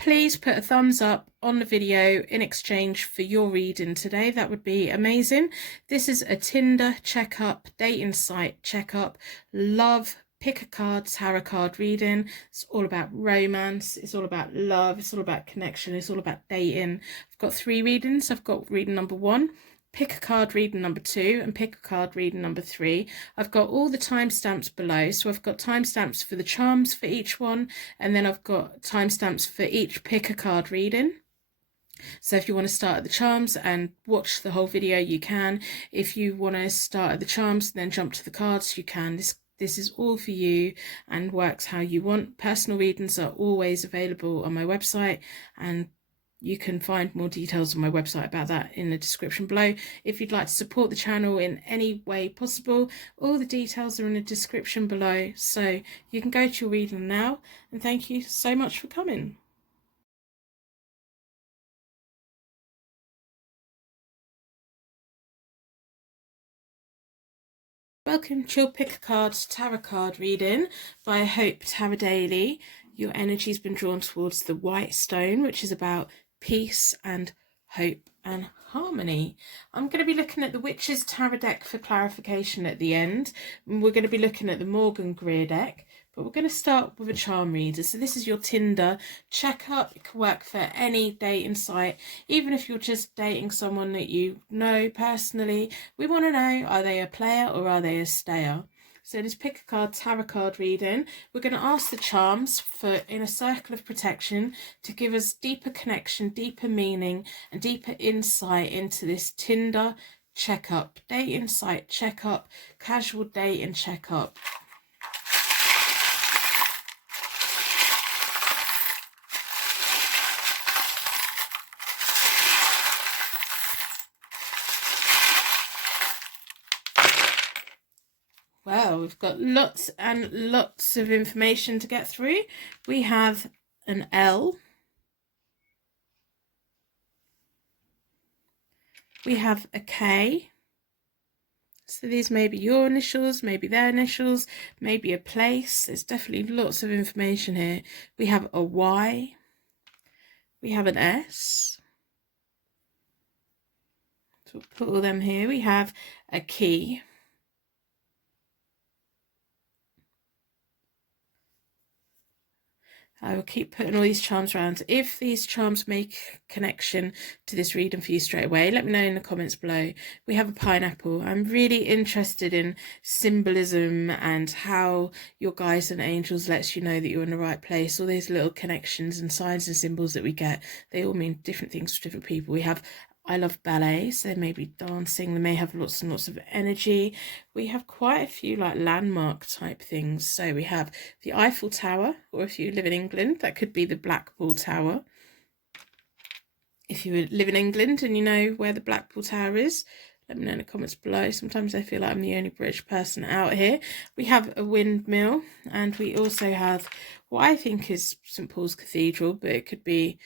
please put a thumbs up on the video in exchange for your reading today. That would be amazing. This is a Tinder checkup, dating site checkup, love, pick a card, tarot card reading. It's all about romance, it's all about love, it's all about connection, it's all about dating. I've got 3 readings. I've got reading number 1, pick a card reading number 2, and pick a card reading number 3. I've got all the timestamps below, so I've got timestamps for the charms for each one, and then I've got timestamps for each pick a card reading. So if you want to start at the charms and watch the whole video, you can. If you want to start at the charms then jump to the cards, you can. This is all for you and works how you want. Personal readings are always available on my website, and you can find more details on my website about that in the description below. If you'd like to support the channel in any way possible, all the details are in the description below. So you can go to your reading now, and thank you so much for coming. Welcome to your Pick a Card Tarot card reading by HopeTarot-Daily. Your energy's been drawn towards the white stone, which is about peace and hope and harmony. I'm going to be looking at the Witch's Tarot deck for clarification at the end. We're going to be looking at the Morgan Greer deck, but we're going to start with a charm reader. So this is your Tinder checkup. It can work for any dating site, even if you're just dating someone that you know personally. We want to know, are they a player or are they a stayer? So this pick a card tarot card reading, we're going to ask the charms for in a circle of protection to give us deeper connection, deeper meaning and deeper insight into this Tinder checkup, dating site checkup, casual dating checkup. Well, we've got lots and lots of information to get through. We have an L. We have a K. So these may be your initials, maybe their initials, maybe a place. There's definitely lots of information here. We have a Y. We have an S. So we'll put all them here. We have a key. I will keep putting all these charms around. If these charms make connection to this reading for you straight away, let me know in the comments below. We have a pineapple. I'm really interested in symbolism and how your guides and angels lets you know that you're in the right place. All these little connections and signs and symbols that we get, they all mean different things for different people. We have I love ballet, so they may be dancing, they may have lots and lots of energy. We have quite a few like landmark type things. So we have the Eiffel Tower, or if you live in England, that could be the Blackpool Tower. If you live in England and you know where the Blackpool Tower is, let me know in the comments below. Sometimes I feel like I'm the only British person out here. We have a windmill, and we also have what I think is St Paul's Cathedral, but it could be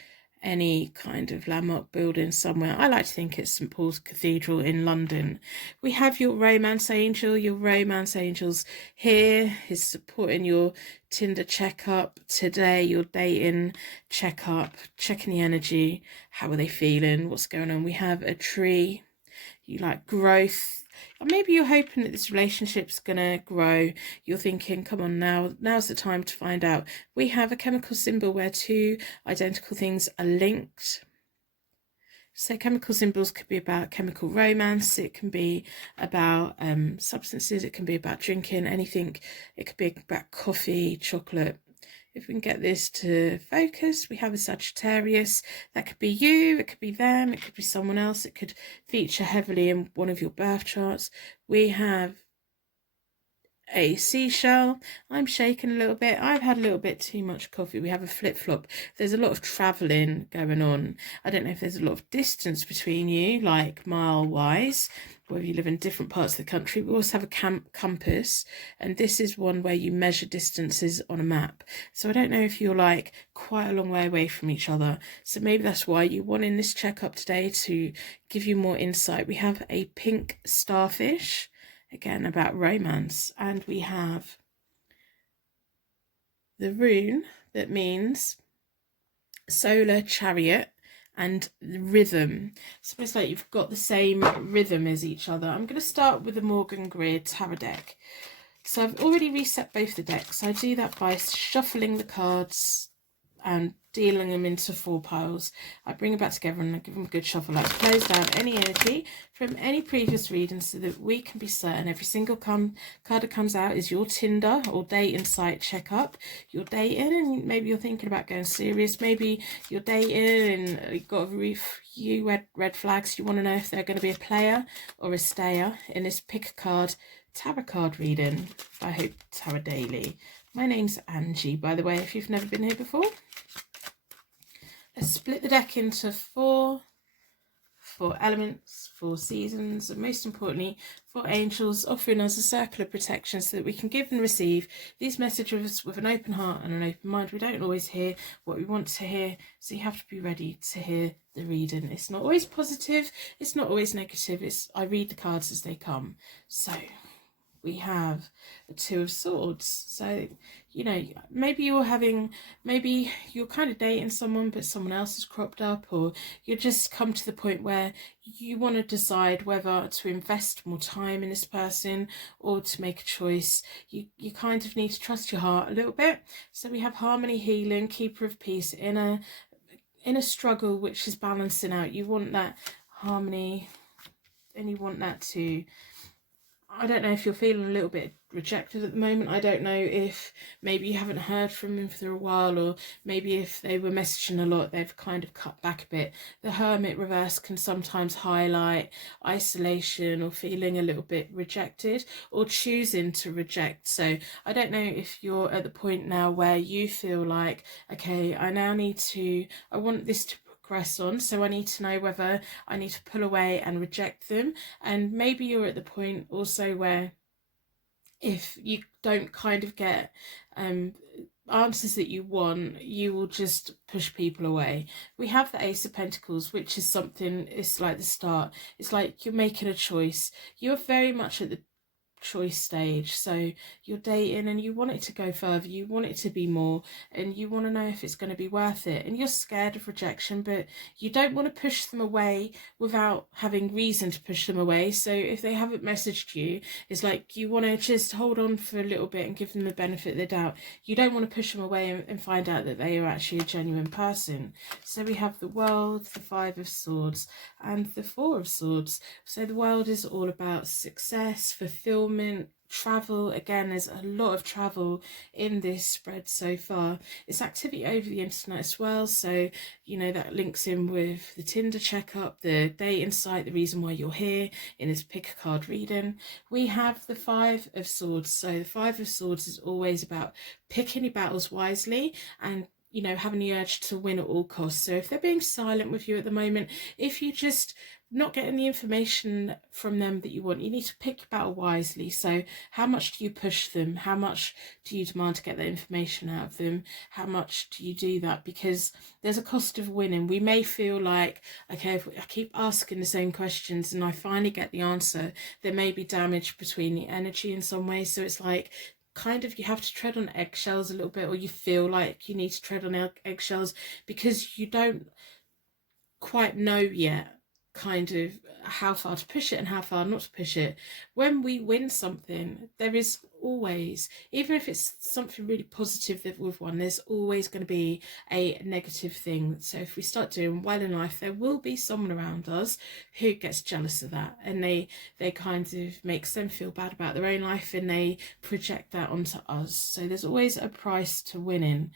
any kind of landmark building somewhere. I like to think it's St Paul's Cathedral in London. We have your romance angel. Your romance angel's here is supporting your Tinder checkup today, your dating checkup, checking the energy. How are they feeling? What's going on? We have a tree. You like growth. Or maybe you're hoping that this relationship's gonna grow. You're thinking, come on, now's the time to find out. We have a chemical symbol where 2 identical things are linked. So chemical symbols could be about chemical romance, it can be about substances, it can be about drinking, anything. It could be about coffee, chocolate. If we can get this to focus, we have a Sagittarius. That could be you, it could be them, it could be someone else. It could feature heavily in one of your birth charts. We have a seashell. I'm shaking a little bit. I've had a little bit too much coffee. We have a flip-flop. There's a lot of traveling going on. I don't know if there's a lot of distance between you, like mile-wise, whether you live in different parts of the country. We also have a compass, and this is one where you measure distances on a map. So I don't know if you're like quite a long way away from each other. So maybe that's why you want in this checkup today, to give you more insight. We have a pink starfish, again about romance, and we have the rune that means Solar, Chariot, and Rhythm. It's almost like you've got the same rhythm as each other. I'm going to start with the Morgan Greer Tarot deck. So I've already reset both the decks. I do that by shuffling the cards and dealing them into 4 piles. I bring them back together and I give them a good shuffle out to close down any energy from any previous reading, so that we can be certain every single card that comes out is your Tinder or date insight checkup. You're dating and maybe you're thinking about going serious. Maybe you're dating and you've got a few red flags. You want to know if they're going to be a player or a stayer in this pick a card tarot card reading by HopeTarot-Daily. My name's Angie, by the way, if you've never been here before. Let's split the deck into 4 elements, 4 seasons, and most importantly, 4 angels offering us a circle of protection so that we can give and receive these messages with an open heart and an open mind. We don't always hear what we want to hear, so you have to be ready to hear the reading. It's not always positive, it's not always negative, I read the cards as they come. So we have the Two of Swords. So, you know, maybe you're kind of dating someone, but someone else has cropped up, or you just come to the point where you want to decide whether to invest more time in this person or to make a choice. You kind of need to trust your heart a little bit. So we have Harmony, Healing, Keeper of Peace in a struggle which is balancing out. You want that harmony and you want that to, I don't know if you're feeling a little bit rejected at the moment. I don't know if maybe you haven't heard from them for a while, or maybe if they were messaging a lot, they've kind of cut back a bit. The Hermit reverse can sometimes highlight isolation or feeling a little bit rejected or choosing to reject. So I don't know if you're at the point now where you feel like, okay, I want this to progress on, so I need to know whether I need to pull away and reject them. And maybe you're at the point also where if you don't kind of get answers that you want, you will just push people away. We have the Ace of Pentacles, which is something, it's like the start. It's like you're making a choice. You're very much at the choice stage, so you're dating and you want it to go further, you want it to be more, and you want to know if it's going to be worth it, and you're scared of rejection, but you don't want to push them away without having reason to push them away. So if they haven't messaged you, it's like you want to just hold on for a little bit and give them the benefit of the doubt. You don't want to push them away and find out that they are actually a genuine person. So we have the World, the Five of Swords, and the Four of Swords. So the World is all about success, fulfillment, travel. Again, there's a lot of travel in this spread so far. It's activity over the internet as well, so you know that links in with the Tinder checkup, the date insight, the reason why you're here in this pick a card reading. We have the Five of Swords. So the Five of Swords is always about picking your battles wisely and, you know, having the urge to win at all costs. So if they're being silent with you at the moment, if you just not getting the information from them that you want, you need to pick your battle wisely. So how much do you push them? How much do you demand to get that information out of them? How much do you do that? Because there's a cost of winning. We may feel like, okay, if I keep asking the same questions and I finally get the answer, there may be damage between the energy in some way. So it's like, kind of, you have to tread on eggshells a little bit, or you feel like you need to tread on eggshells because you don't quite know yet kind of how far to push it and how far not to push it. When we win something, there is always, even if it's something really positive that we've won, there's always going to be a negative thing. So if we start doing well in life, there will be someone around us who gets jealous of that, and they kind of makes them feel bad about their own life and they project that onto us. So there's always a price to winning.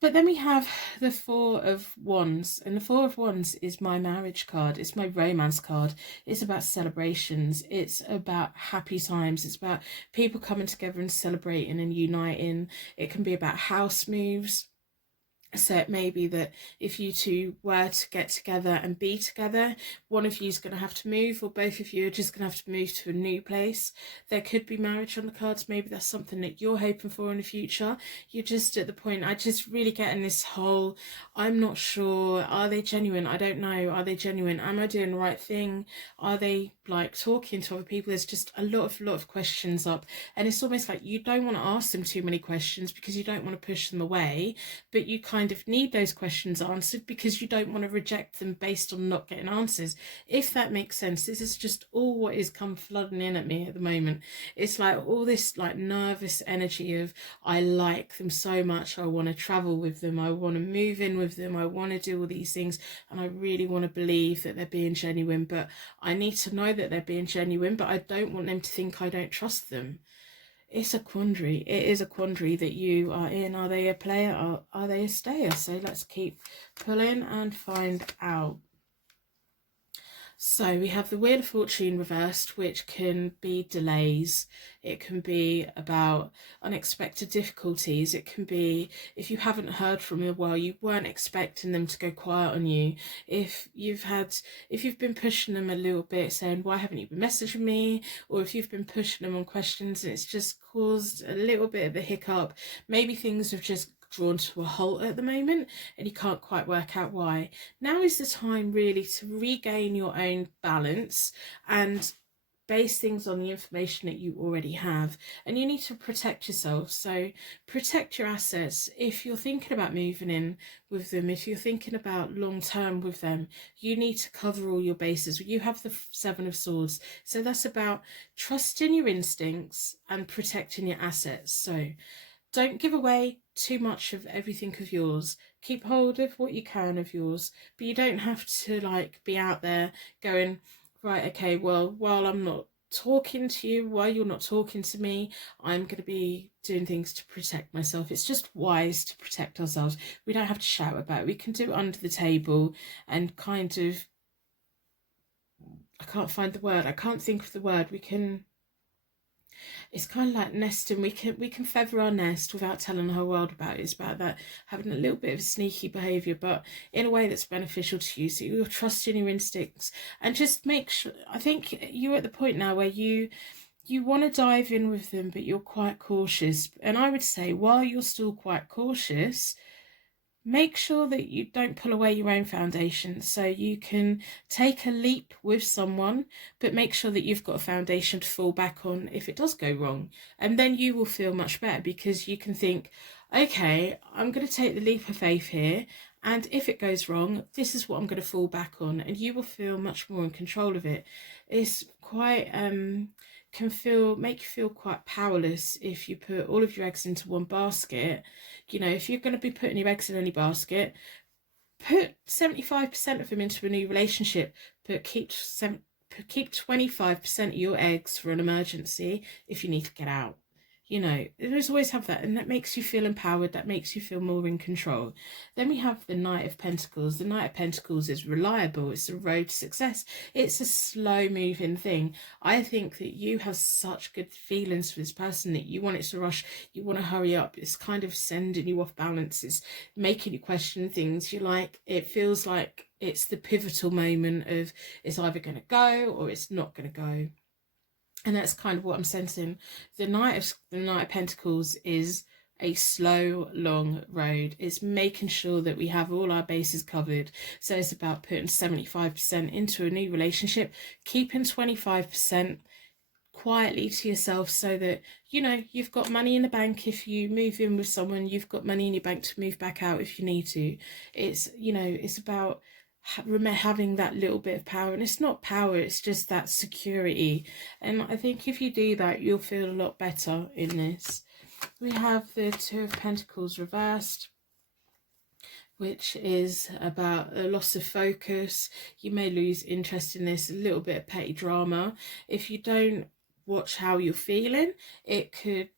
But then we have the Four of Wands, and the Four of Wands is my marriage card. It's my romance card. It's about celebrations. It's about happy times. It's about people coming together and celebrating and uniting. It can be about house moves. So it may be that if you two were to get together and be together, one of you is going to have to move, or both of you are just going to have to move to a new place. There could be marriage on the cards. Maybe that's something that you're hoping for in the future. You're just at the point, I just really get in this whole, I'm not sure, are they genuine? I don't know. Are they genuine? Am I doing the right thing? Are they like talking to other people? There's just a lot of questions up, and it's almost like you don't want to ask them too many questions because you don't want to push them away, but you kind kind of need those questions answered because you don't want to reject them based on not getting answers. If that makes sense. This is just all what is come flooding in at me at the moment. It's like all this like nervous energy of, I like them so much, I want to travel with them, I want to move in with them, I want to do all these things, and I really want to believe that they're being genuine, but I need to know that they're being genuine, but I don't want them to think I don't trust them. It's a quandary. It is a quandary that you are in. Are they a player or are they a stayer? So let's keep pulling and find out. So we have the Wheel of Fortune reversed, which can be delays. It can be about unexpected difficulties. It can be if you haven't heard from them a while, you weren't expecting them to go quiet on you. If you've been pushing them a little bit, saying, why haven't you been messaging me? Or if you've been pushing them on questions and it's just caused a little bit of a hiccup. Maybe things have just drawn to a halt at the moment and you can't quite work out why. Now is the time really to regain your own balance and base things on the information that you already have, and you need to protect yourself. So protect your assets. If you're thinking about moving in with them, if you're thinking about long term with them, you need to cover all your bases. You have the Seven of Swords, so that's about trusting your instincts and protecting your assets. So don't give away too much of everything of yours. Keep hold of what you can of yours, but you don't have to like be out there going, right, okay, well, while I'm not talking to you, while you're not talking to me, I'm going to be doing things to protect myself. It's just wise to protect ourselves. We don't have to shout about it. We can do it under the table and kind of, I can't find the word. I can't think of the word. We can, it's kind of like nesting. We can feather our nest without telling the whole world about it. It's about that, having a little bit of sneaky behaviour, but in a way that's beneficial to you. So you're trusting your instincts and just make sure. I think you're at the point now where you want to dive in with them, but you're quite cautious. And I would say while you're still quite cautious, make sure that you don't pull away your own foundation. So you can take a leap with someone, but make sure that you've got a foundation to fall back on if it does go wrong. And then you will feel much better because you can think, okay, I'm going to take the leap of faith here. And if it goes wrong, this is what I'm going to fall back on. And you will feel much more in control of it. It's quite, make you feel quite powerless if you put all of your eggs into one basket. You know, if you're going to be putting your eggs in any basket, put 75% of them into a new relationship, but keep 25% of your eggs for an emergency if you need to get out. You know, there's always have that, and that makes you feel empowered, that makes you feel more in control. Then we have the Knight of Pentacles. The Knight of Pentacles is reliable. It's the road to success. It's a slow moving thing. I think that you have such good feelings for this person that you want it to rush, you want to hurry up. It's kind of sending you off balance. It's making you question things. You're like, it feels like it's the pivotal moment of it's either going to go or it's not going to go. And that's kind of what I'm sensing. The Knight of Pentacles is a slow, long road. It's making sure that we have all our bases covered. So it's about putting 75% into a new relationship, keeping 25% quietly to yourself so that, you know, you've got money in the bank if you move in with someone, you've got money in your bank to move back out if you need to. It's, you know, it's about having that little bit of power, and it's not power, it's just that security. And I think if you do that, you'll feel a lot better in this. We have the Two of Pentacles reversed, which is about a loss of focus. You may lose interest in this, a little bit of petty drama. If you don't watch how you're feeling, it could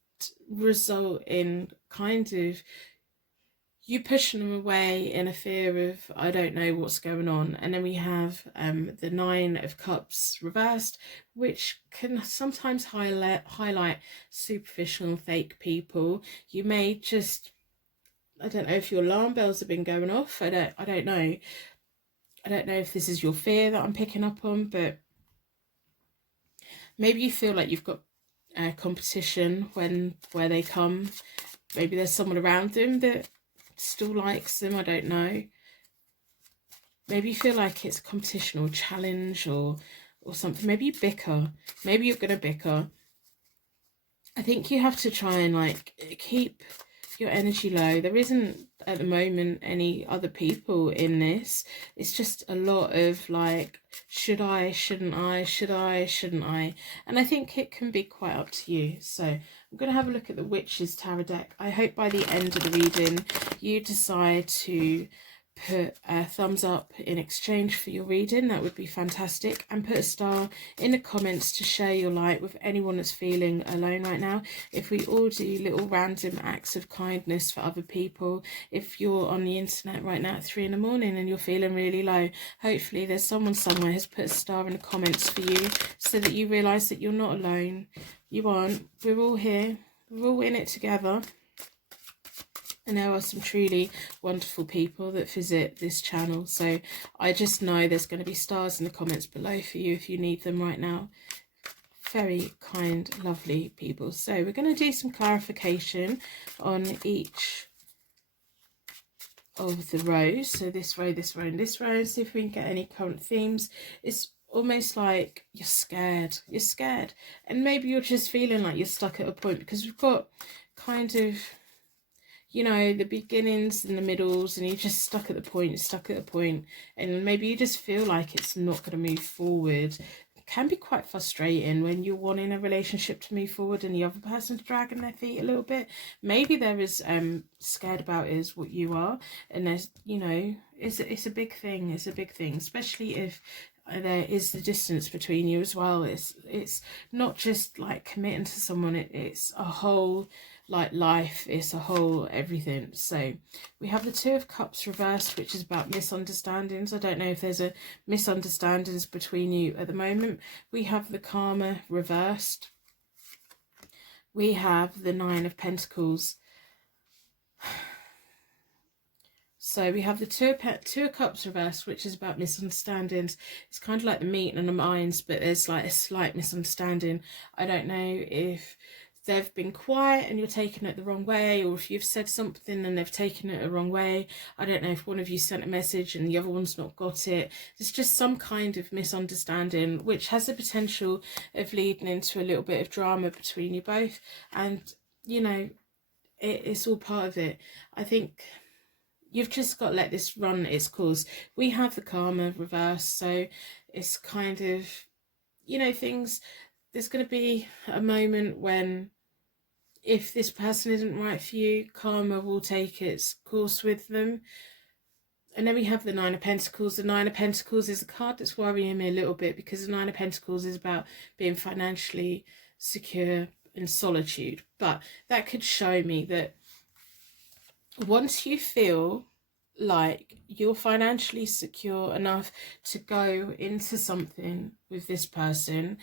result in kind of you pushing them away in a fear of, I don't know what's going on. And then we have the Nine of Cups reversed, which can sometimes highlight superficial and fake people. You may just, I don't know if your alarm bells have been going off. I don't know. I don't know if this is your fear that I'm picking up on, but maybe you feel like you've got competition where they come. Maybe there's someone around them that still likes them, I don't know. Maybe you feel like it's a competition or challenge or something. Maybe you bicker. Maybe you're going to bicker. I think you have to try and like keep your energy low. There isn't at the moment any other people in this. It's just a lot of like, should I, shouldn't I, should I, shouldn't I? And I think it can be quite up to you. So I'm going to have a look at the Witches Tarot deck. I hope by the end of the reading you decide to put a thumbs up in exchange for your reading. That would be fantastic. And put a star in the comments to share your light with anyone that's feeling alone right now. If we all do little random acts of kindness for other people, if you're on the internet right now at 3 in the morning and you're feeling really low, hopefully there's someone somewhere has put a star in the comments for you so that you realise that you're not alone. You aren't. We're all here. We're all in it together. And there are some truly wonderful people that visit this channel. So I just know there's going to be stars in the comments below for you if you need them right now. Very kind, lovely people. So we're going to do some clarification on each of the rows. So this row, this row, and this row. See if we can get any current themes. It's almost like you're scared. You're scared. And maybe you're just feeling like you're stuck at a point, because we've got kind of, you know, the beginnings and the middles, and you're just stuck at the point, and maybe you just feel like it's not going to move forward. It can be quite frustrating when you're wanting a relationship to move forward and the other person's dragging their feet a little bit. Maybe they're as scared about it as what you are, and there's, you know, it's a big thing. It's a big thing, especially if there is the distance between you as well. It's not just like committing to someone, it's a whole like life, it's a whole everything. So we have the Two of Cups reversed, which is about misunderstandings. I don't know if there's a misunderstandings between you at the moment. We have the Karma reversed. We have the Nine of Pentacles. So we have the Two of Cups reversed, which is about misunderstandings. It's kind of like the meeting and the minds, but there's like a slight misunderstanding. I don't know if they've been quiet and you're taking it the wrong way, or if you've said something and they've taken it the wrong way. I don't know if one of you sent a message and the other one's not got it. There's just some kind of misunderstanding, which has the potential of leading into a little bit of drama between you both. And, you know, it's all part of it. I think you've just got to let this run its course. We have the Karma reverse, so it's kind of, you know, things, there's going to be a moment when, if this person isn't right for you, karma will take its course with them. And then we have the Nine of Pentacles. The Nine of Pentacles is a card that's worrying me a little bit, because the Nine of Pentacles is about being financially secure in solitude. But that could show me that once you feel like you're financially secure enough to go into something with this person,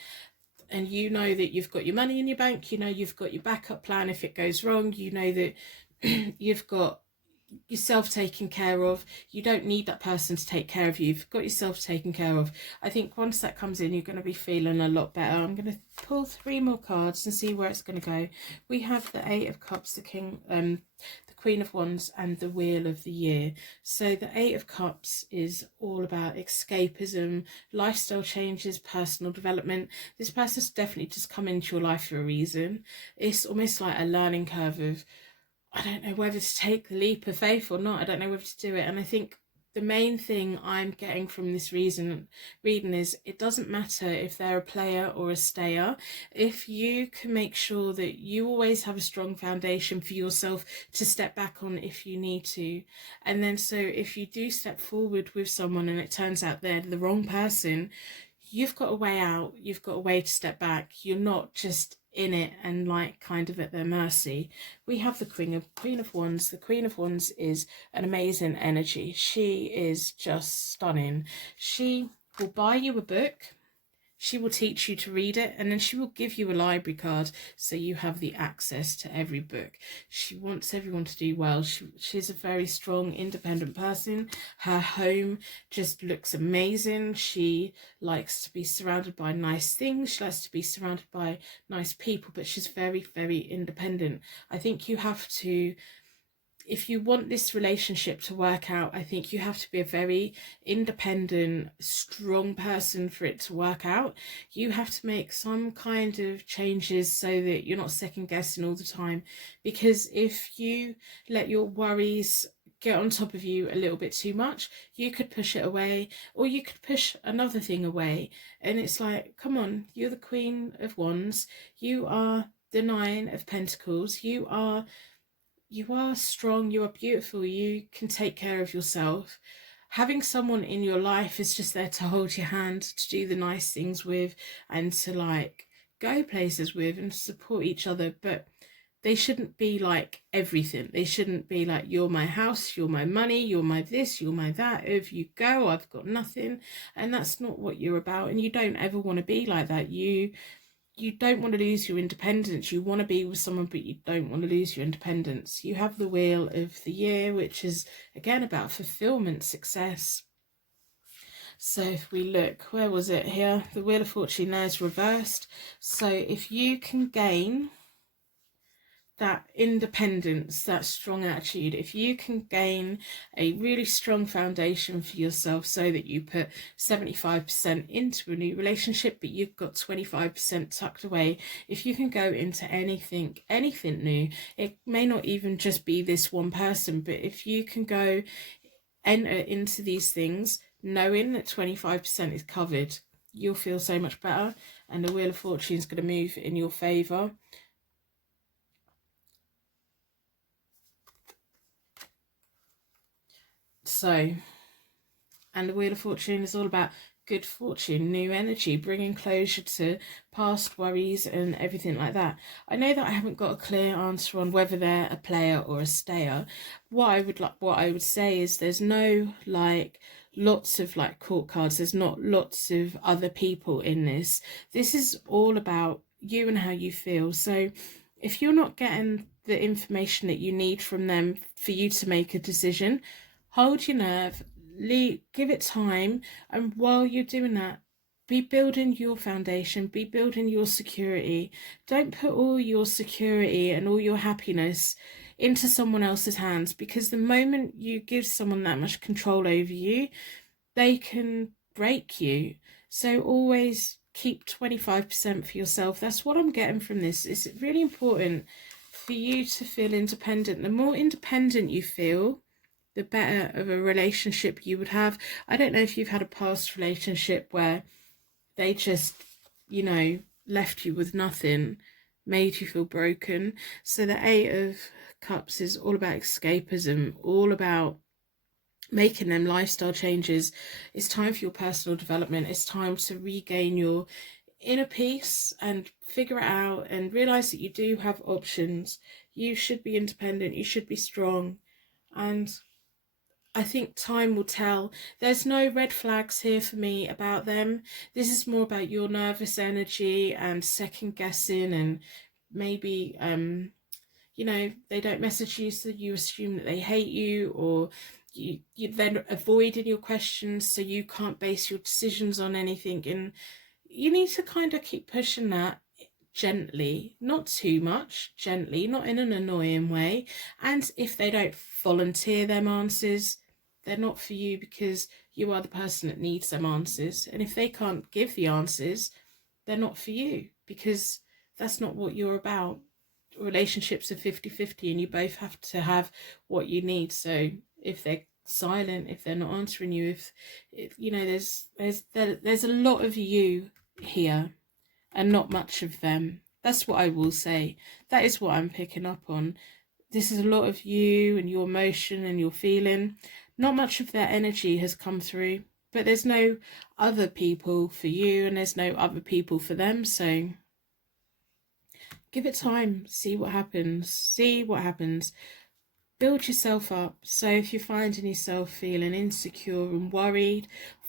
and you know that you've got your money in your bank, you know you've got your backup plan if it goes wrong, you know that you've got yourself taken care of, you don't need that person to take care of you, you've got yourself taken care of. I think once that comes in, you're going to be feeling a lot better. I'm going to pull 3 more cards and see where it's going to go. We have the Eight of Cups, the Queen of Wands, and the Wheel of the Year. So the Eight of Cups is all about escapism, lifestyle changes, personal development. This person's definitely just come into your life for a reason. It's almost like a learning curve of, I don't know whether to take the leap of faith or not. I don't know whether to do it. And I think the main thing I'm getting from this reading is, it doesn't matter if they're a player or a stayer. If you can make sure that you always have a strong foundation for yourself to step back on if you need to. And then so if you do step forward with someone and it turns out they're the wrong person, you've got a way out. You've got a way to step back. You're not just in it and like kind of at their mercy. We have the Queen of Wands. The Queen of Wands is an amazing energy. She is just stunning. She will buy you a book, she will teach you to read it, and then she will give you a library card so you have the access to every book. She wants everyone to do well. She's a very strong, independent person. Her home just looks amazing. She likes to be surrounded by nice things. She likes to be surrounded by nice people, but she's very, very independent. I think you have to, if you want this relationship to work out, I think you have to be a very independent, strong person for it to work out. You have to make some kind of changes so that you're not second guessing all the time. Because if you let your worries get on top of you a little bit too much, you could push it away, or you could push another thing away. And it's like, come on, you're the Queen of Wands. You are the Nine of Pentacles. You are strong, you are beautiful, you can take care of yourself. Having someone in your life is just there to hold your hand, to do the nice things with, and to like go places with and support each other. But they shouldn't be like everything. They shouldn't be like, you're my house, you're my money, you're my this, you're my that. If you go, I've got nothing. And that's not what you're about. And you don't ever want to be like that. You don't want to lose your independence. You want to be with someone, but you don't want to lose your independence. You have the Wheel of the Year, which is again about fulfillment, success. So if we look, where was it here? The Wheel of Fortune now is reversed. So if you can gain that independence, that strong attitude, if you can gain a really strong foundation for yourself so that you put 75% into a new relationship, but you've got 25% tucked away, if you can go into anything new, it may not even just be this one person, but if you can go enter into these things knowing that 25% is covered, you'll feel so much better, and the Wheel of Fortune is going to move in your favor. So, and the Wheel of Fortune is all about good fortune, new energy, bringing closure to past worries and everything like that. I know that I haven't got a clear answer on whether they're a player or a stayer. What I would say is there's no like lots of like court cards. There's not lots of other people in this. This is all about you and how you feel. So if you're not getting the information that you need from them for you to make a decision, hold your nerve, give it time, and while you're doing that, be building your foundation, be building your security. Don't put all your security and all your happiness into someone else's hands, because the moment you give someone that much control over you, they can break you. So always keep 25% for yourself. That's what I'm getting from this. It's really important for you to feel independent. The more independent you feel, the better of a relationship you would have. I don't know if you've had a past relationship where they just, you know, left you with nothing, made you feel broken. So the Eight of Cups is all about escapism, all about making them lifestyle changes. It's time for your personal development. It's time to regain your inner peace and figure it out and realize that you do have options. You should be independent, you should be strong, and I think time will tell. There's no red flags here for me about them. This is more about your nervous energy and second guessing, and maybe you know, they don't message you so you assume that they hate you, or you then avoiding your questions so you can't base your decisions on anything. And you need to kind of keep pushing that gently, not too much, gently, not in an annoying way. And if they don't volunteer them answers, they're not for you, because you are the person that needs them answers. And if they can't give the answers, they're not for you, because that's not what you're about. Relationships are 50-50, and you both have to have what you need. So if they're silent, if they're not answering you, if you know, there's a lot of you here and not much of them. That's what I will say. That is what I'm picking up on. This is a lot of you and your emotion and your feeling. Not much of their energy has come through, but there's no other people for you and there's no other people for them. So give it time, see what happens, build yourself up. So if you're finding yourself feeling insecure and worried,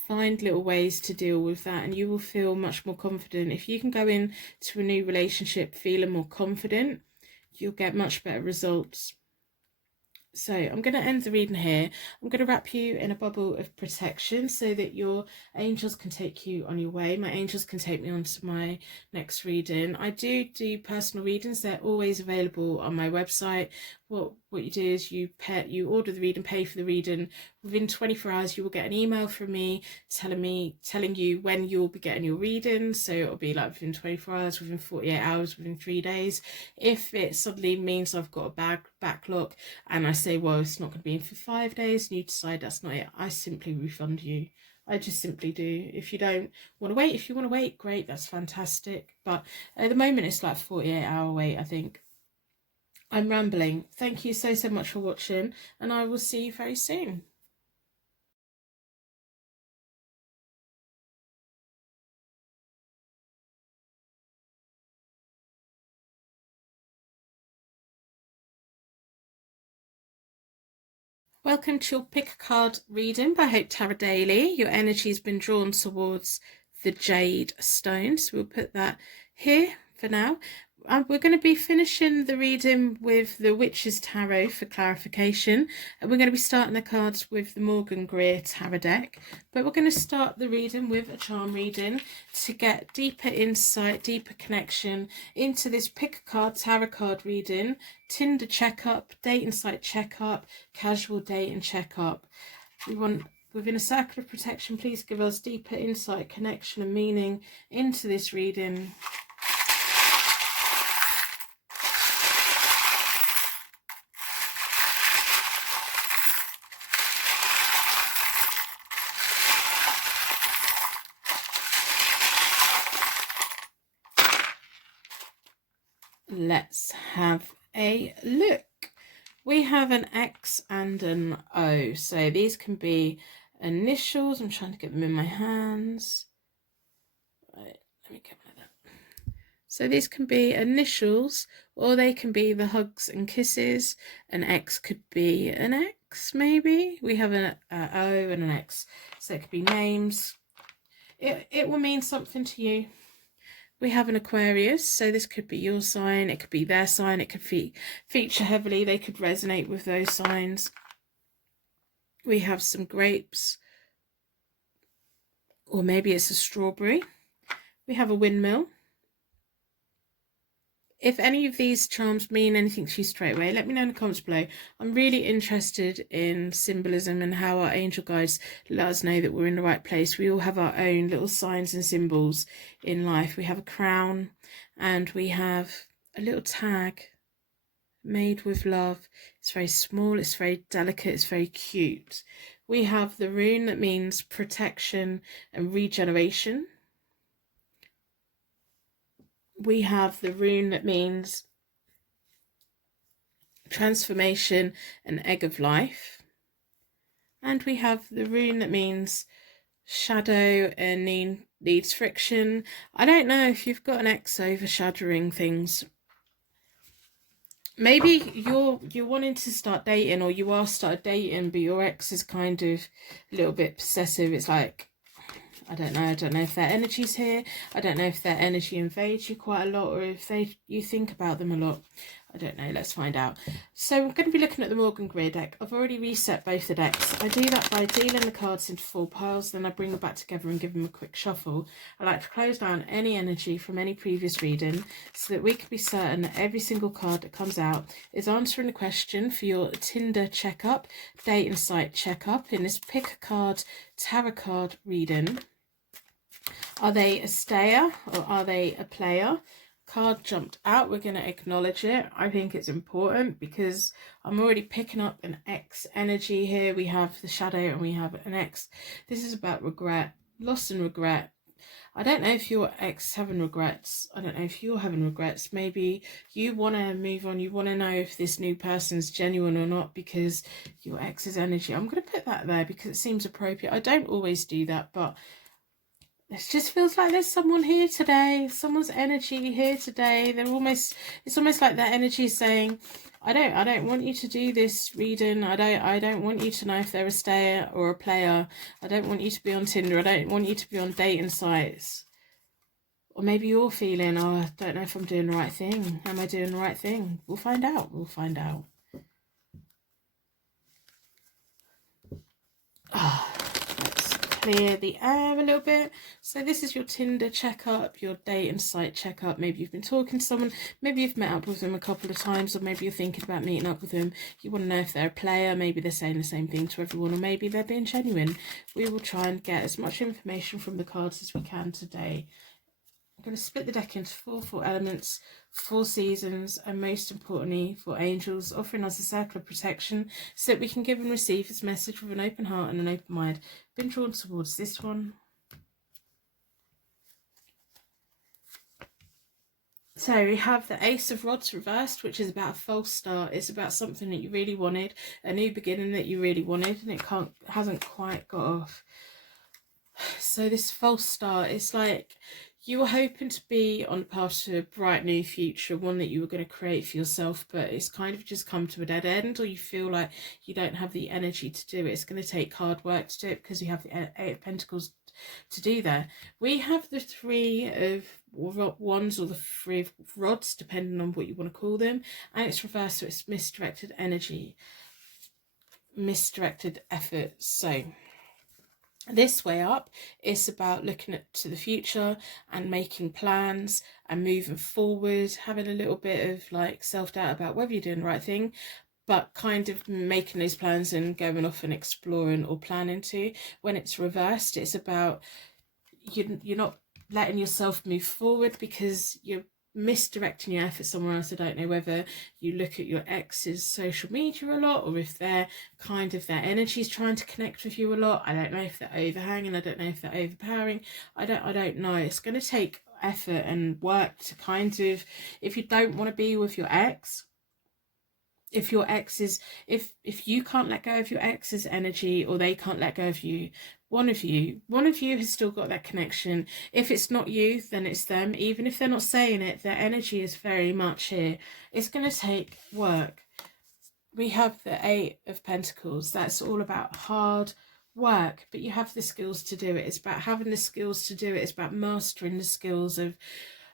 find little ways to deal with that, and you will feel much more confident. If you can go into a new relationship feeling more confident, you'll get much better results. So I'm going to end the reading here. I'm going to wrap you in a bubble of protection so that your angels can take you on your way. My angels can take me on to my next reading. I do personal readings. They're always available on my website, what you do is you order the reading, pay for the reading. Within 24 hours you will get an email from me telling you when you'll be getting your reading. So it'll be like within 24 hours, within 48 hours, within 3 days. If it suddenly means I've got a backlog and I say, well, it's not going to be in for 5 days, and you decide that's not it, I simply refund you. I just simply do. If you don't want to wait, if you want to wait, great, that's fantastic. But at the moment it's like 48-hour wait, I think. I'm rambling. Thank you so much for watching, and I will see you very soon. Welcome to your pick a card reading by HopeTarot-Daily. Your energy has been drawn towards the jade stone, so we'll put that here for now. We're going to be finishing the reading with the Witch's Tarot for clarification, and we're going to be starting the cards with the Morgan Greer Tarot deck, but we're going to start the reading with a charm reading to get deeper insight, deeper connection into this pick a card tarot card reading, Tinder checkup, date and site checkup, casual date and checkup. We want, within a circle of protection, please give us deeper insight, connection and meaning into this reading. Let's have a look. We have an X and an O, so these can be initials. I'm trying to get them in my hands. Right, let me get like that. So these can be initials, or they can be the hugs and kisses. An X could be an X, maybe. We have an O and an X, so it could be names. It will mean something to you. We have an Aquarius, so this could be your sign, it could be their sign, it could feature heavily, they could resonate with those signs. We have some grapes, or maybe it's a strawberry. We have a windmill. If any of these charms mean anything to you straight away, let me know in the comments below. I'm really interested in symbolism and how our angel guides let us know that we're in the right place. We all have our own little signs and symbols in life. We have a crown, and we have a little tag made with love. It's very small, it's very delicate, it's very cute. We have the rune that means protection and regeneration. We have the rune that means transformation and egg of life. And we have the rune that means shadow and needs friction. I don't know if you've got an ex overshadowing things. Maybe you're wanting to start dating, or you are started dating, but your ex is kind of a little bit possessive. It's like, I don't know if their energy's here. I don't know if their energy invades you quite a lot, or if you think about them a lot. I don't know. Let's find out. So I'm going to be looking at the Morgan Greer deck. I've already reset both the decks. I do that by dealing the cards into 4 piles, then I bring them back together and give them a quick shuffle. I like to close down any energy from any previous reading so that we can be certain that every single card that comes out is answering the question for your Tinder checkup, date and site checkup in this pick a card tarot card reading. Are they a stayer or are they a player? Card jumped out, we're going to acknowledge it. I think it's important because I'm already picking up an X energy here. We have the shadow and we have an X. This is about regret, loss and regret. I don't know if your ex is having regrets. I don't know if you're having regrets. Maybe you want to move on. You want to know if this new person's genuine or not because your ex's energy. I'm going to put that there because it seems appropriate. I don't always do that, but it just feels like there's someone here today, someone's energy here today. It's almost like that energy is saying, I don't want you to do this reading. I don't want you to know if they're a stayer or a player. I don't want you to be on Tinder. I don't want you to be on dating sites. Or maybe you're feeling, oh, I don't know if I'm doing the right thing. Am I doing the right thing? We'll find out. We'll find out. Let's clear the air a little bit. So this is your Tinder checkup, your date and site checkup. Maybe you've been talking to someone, maybe you've met up with them a couple of times, or maybe you're thinking about meeting up with them. You want to know if they're a player, maybe they're saying the same thing to everyone, or maybe they're being genuine. We will try and get as much information from the cards as we can today. I'm going to split the deck into four elements, 4 seasons, and most importantly, 4 angels, offering us a circle of protection so that we can give and receive this message with an open heart and an open mind. Been drawn towards this one. So we have the Ace of Rods reversed, which is about a false start. It's about something that you really wanted, a new beginning that you really wanted, and it hasn't quite got off. So this false start, it's like you were hoping to be on the path to a bright new future, one that you were going to create for yourself, but it's kind of just come to a dead end, or you feel like you don't have the energy to do it. It's going to take hard work to do it because you have the 8 of Pentacles to do that. We have the 3 of Wands, or the 3 of Rods, depending on what you want to call them, and it's reversed, so it's misdirected energy, misdirected effort. So this way up, it's about looking to the future and making plans and moving forward, having a little bit of like self-doubt about whether you're doing the right thing, but kind of making those plans and going off and exploring or planning to. When it's reversed, it's about you're not letting yourself move forward because you're misdirecting your efforts somewhere else. I don't know whether you look at your ex's social media a lot, or if they're kind of, their energy is trying to connect with you a lot. I don't know if they're overhanging, I don't know if they're overpowering. I don't know. It's going to take effort and work to kind of, if you don't want to be with your ex, if your ex is, if you can't let go of your ex's energy, or they can't let go of you, one of you has still got that connection. If it's not you, then it's them. Even if they're not saying it, their energy is very much here. It's going to take work. We have the 8 of Pentacles. That's all about hard work, but you have the skills to do it. It's about having the skills to do it. It's about mastering the skills of,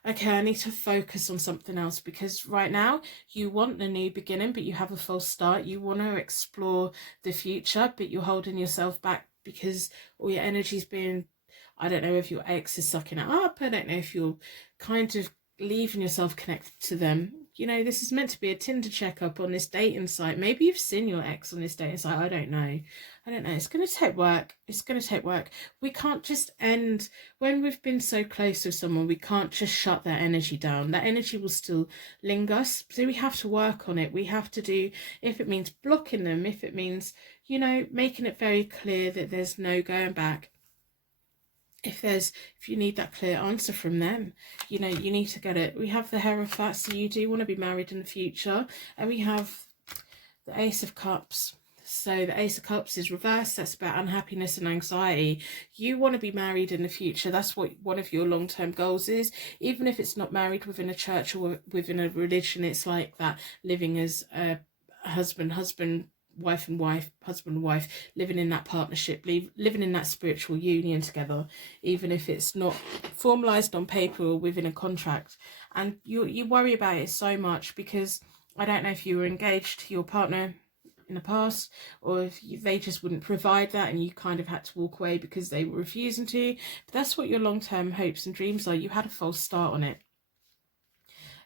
okay, I need to focus on something else, because right now you want the new beginning, but you have a false start. You want to explore the future, but you're holding yourself back because all your energy is being, I don't know if your ex is sucking it up. I don't know if you're kind of leaving yourself connected to them. You know, this is meant to be a Tinder checkup on this dating site. Maybe you've seen your ex on this dating site. I don't know. It's going to take work. It's going to take work. We can't just end, when we've been so close with someone, we can't just shut that energy down. That energy will still linger. So we have to work on it. We have to do, if it means blocking them, if it means, you know, making it very clear that there's no going back. If you need that clear answer from them, you know, you need to get it. We have the Hierophant, so you do want to be married in the future. And we have the Ace of Cups. So the Ace of Cups is reversed. That's about unhappiness and anxiety. You want to be married in the future. That's what one of your long-term goals is. Even if it's not married within a church or within a religion, it's like that, living as a husband, wife and wife, husband and wife, living in that partnership, living in that spiritual union together, even if it's not formalized on paper or within a contract. And you worry about it so much because I don't know if you were engaged to your partner in the past, or if they just wouldn't provide that and you kind of had to walk away because they were refusing to. But that's what your long-term hopes and dreams are. You had a false start on it.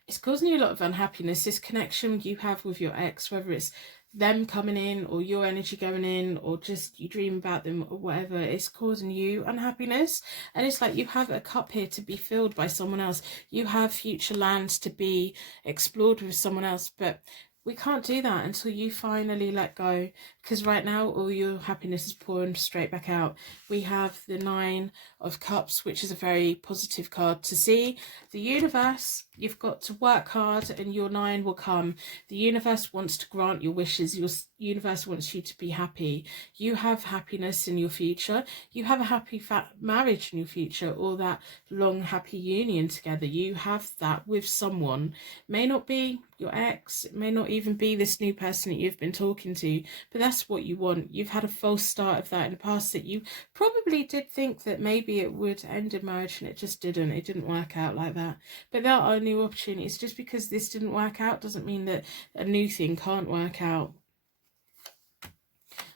It's causing you a lot of unhappiness, this connection you have with your ex, whether it's them coming in or your energy going in, or just you dream about them or whatever. It's causing you unhappiness. And it's like you have a cup here to be filled by someone else. You have future lands to be explored with someone else, but we can't do that until you finally let go, because right now all your happiness is pouring straight back out. We have the 9 of Cups, which is a very positive card to see. The universe, you've got to work hard and your 9 will come. The universe wants to grant your wishes. Your universe wants you to be happy. You have happiness in your future. You have a happy marriage in your future, or that long happy union together. You have that with someone. May not be your ex, it may not even be this new person that you've been talking to, but that's what you want. You've had a false start of that in the past, that you probably did think that maybe it would end in marriage, and it just didn't. It didn't work out like that. But there are new opportunities. Just because this didn't work out doesn't mean that a new thing can't work out.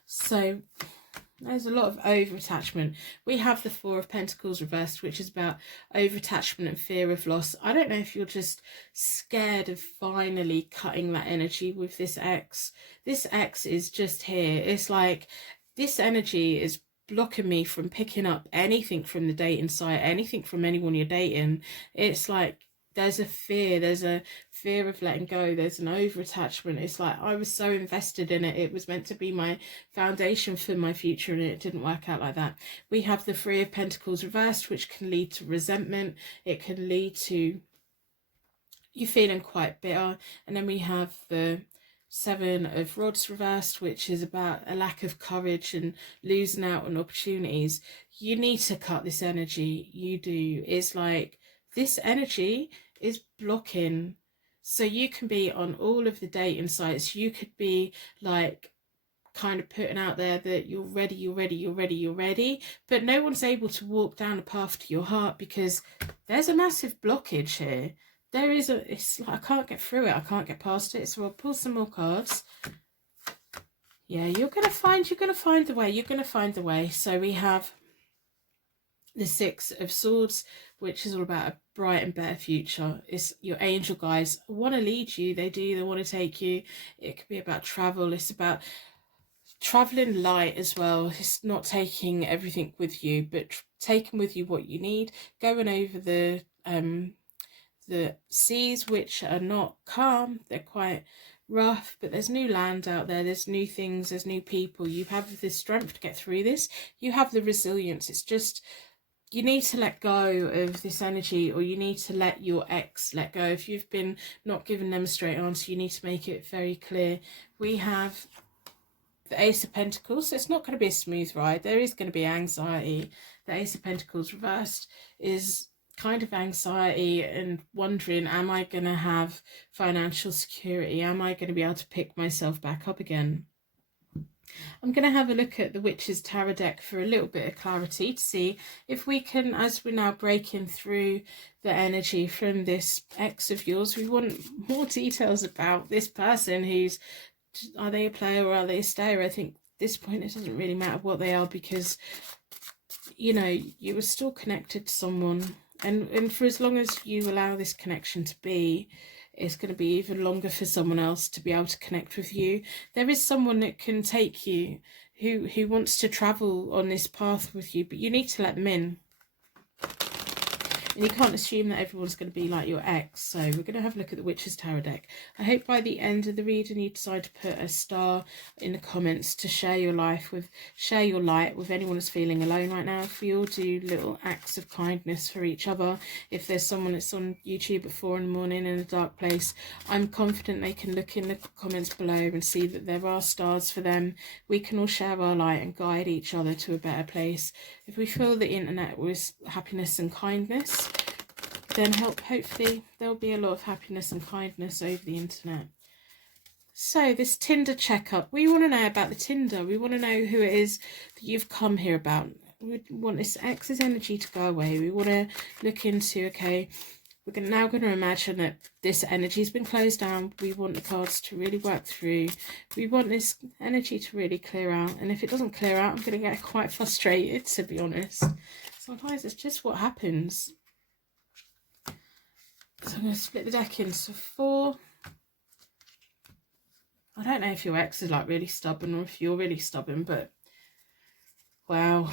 So There's a lot of over-attachment. We have the Four of Pentacles reversed, which is about over-attachment and fear of loss. I don't know if you're just scared of finally cutting that energy with this ex. This ex is just here. It's like this energy is blocking me from picking up anything from the dating site, anything from anyone you're dating. It's like there's a fear of letting go. There's an over attachment. It's like I was so invested in it. It was meant to be my foundation for my future, and it didn't work out like that. We have the Three of Pentacles reversed, which can lead to resentment. It can lead to you feeling quite bitter. And then we have the Seven of Rods reversed, which is about a lack of courage and losing out on opportunities. You need to cut this energy. You do. It's like this energy is blocking. So you can be on all of the dating sites. You could be like kind of putting out there that you're ready, but no one's able to walk down the path to your heart because there's a massive blockage here. It's like I can't get through it. I can't get past it. So I'll pull some more cards. Yeah, you're gonna find the way. You're gonna find the way. So we have the Six of Swords, which is all about a bright and better future. It's your angel guides want to lead you. They do. They want to take you. It could be about travel. It's about traveling light as well. It's not taking everything with you, but taking with you what you need. Going over the seas, which are not calm. They're quite rough, but there's new land out there. There's new things. There's new people. You have the strength to get through this. You have the resilience. It's just you need to let go of this energy, or you need to let your ex let go. If you've been not giving them a straight answer, you need to make it very clear. We have the Ace of Pentacles. So it's not going to be a smooth ride. There is going to be anxiety. The Ace of Pentacles reversed is kind of anxiety and wondering, am I going to have financial security? Am I going to be able to pick myself back up again? I'm going to have a look at the Witch's Tarot deck for a little bit of clarity to see if we can, as we're now breaking through the energy from this ex of yours, we want more details about this person. Are they a player or are they a stayer? I think at this point it doesn't really matter what they are, because you know you were still connected to someone, and for as long as you allow this connection to be, it's going to be even longer for someone else to be able to connect with you. There is someone that can take you, who wants to travel on this path with you, but you need to let them in. And you can't assume that everyone's going to be like your ex. So we're going to have a look at the Witch's Tarot deck. I hope by the end of the reading you decide to put a star in the comments to share your light with anyone who's feeling alone right now. If we all do little acts of kindness for each other, if there's someone that's on YouTube at 4 in the morning in a dark place, I'm confident they can look in the comments below and see that there are stars for them. We can all share our light and guide each other to a better place. If we fill the internet with happiness and kindness, then hopefully there'll be a lot of happiness and kindness over the internet. So this Tinder checkup, we want to know about the Tinder. We want to know who it is that you've come here about. We want this ex's energy to go away. We want to look into, okay, we're now going to imagine that this energy's been closed down. We want the cards to really work through. We want this energy to really clear out. And if it doesn't clear out, I'm going to get quite frustrated, to be honest. Sometimes it's just what happens. So I'm going to split the deck into 4. I don't know if your ex is like really stubborn or if you're really stubborn, but wow.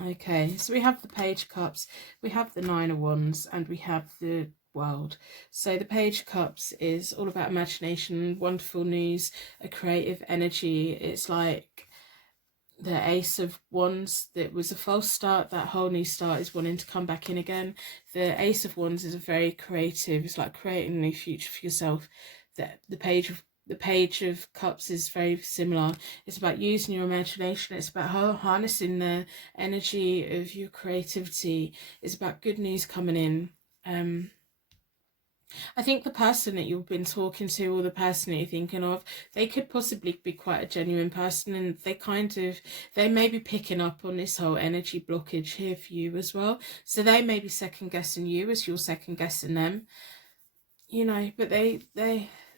Okay, so we have the Page of Cups, we have the Nine of Wands, and we have the World. So the Page of Cups is all about imagination, wonderful news, a creative energy. It's like the Ace of Wands that was a false start. That whole new start is wanting to come back in again. The Ace of Wands is a very creative, it's like creating a new future for yourself. The Page of Cups is very similar. It's about using your imagination. It's about harnessing the energy of your creativity. It's about good news coming in. I think the person that you've been talking to, or the person that you're thinking of, they could possibly be quite a genuine person, and they may be picking up on this whole energy blockage here for you as well. So they may be second guessing you as you're second guessing them, you know, but they're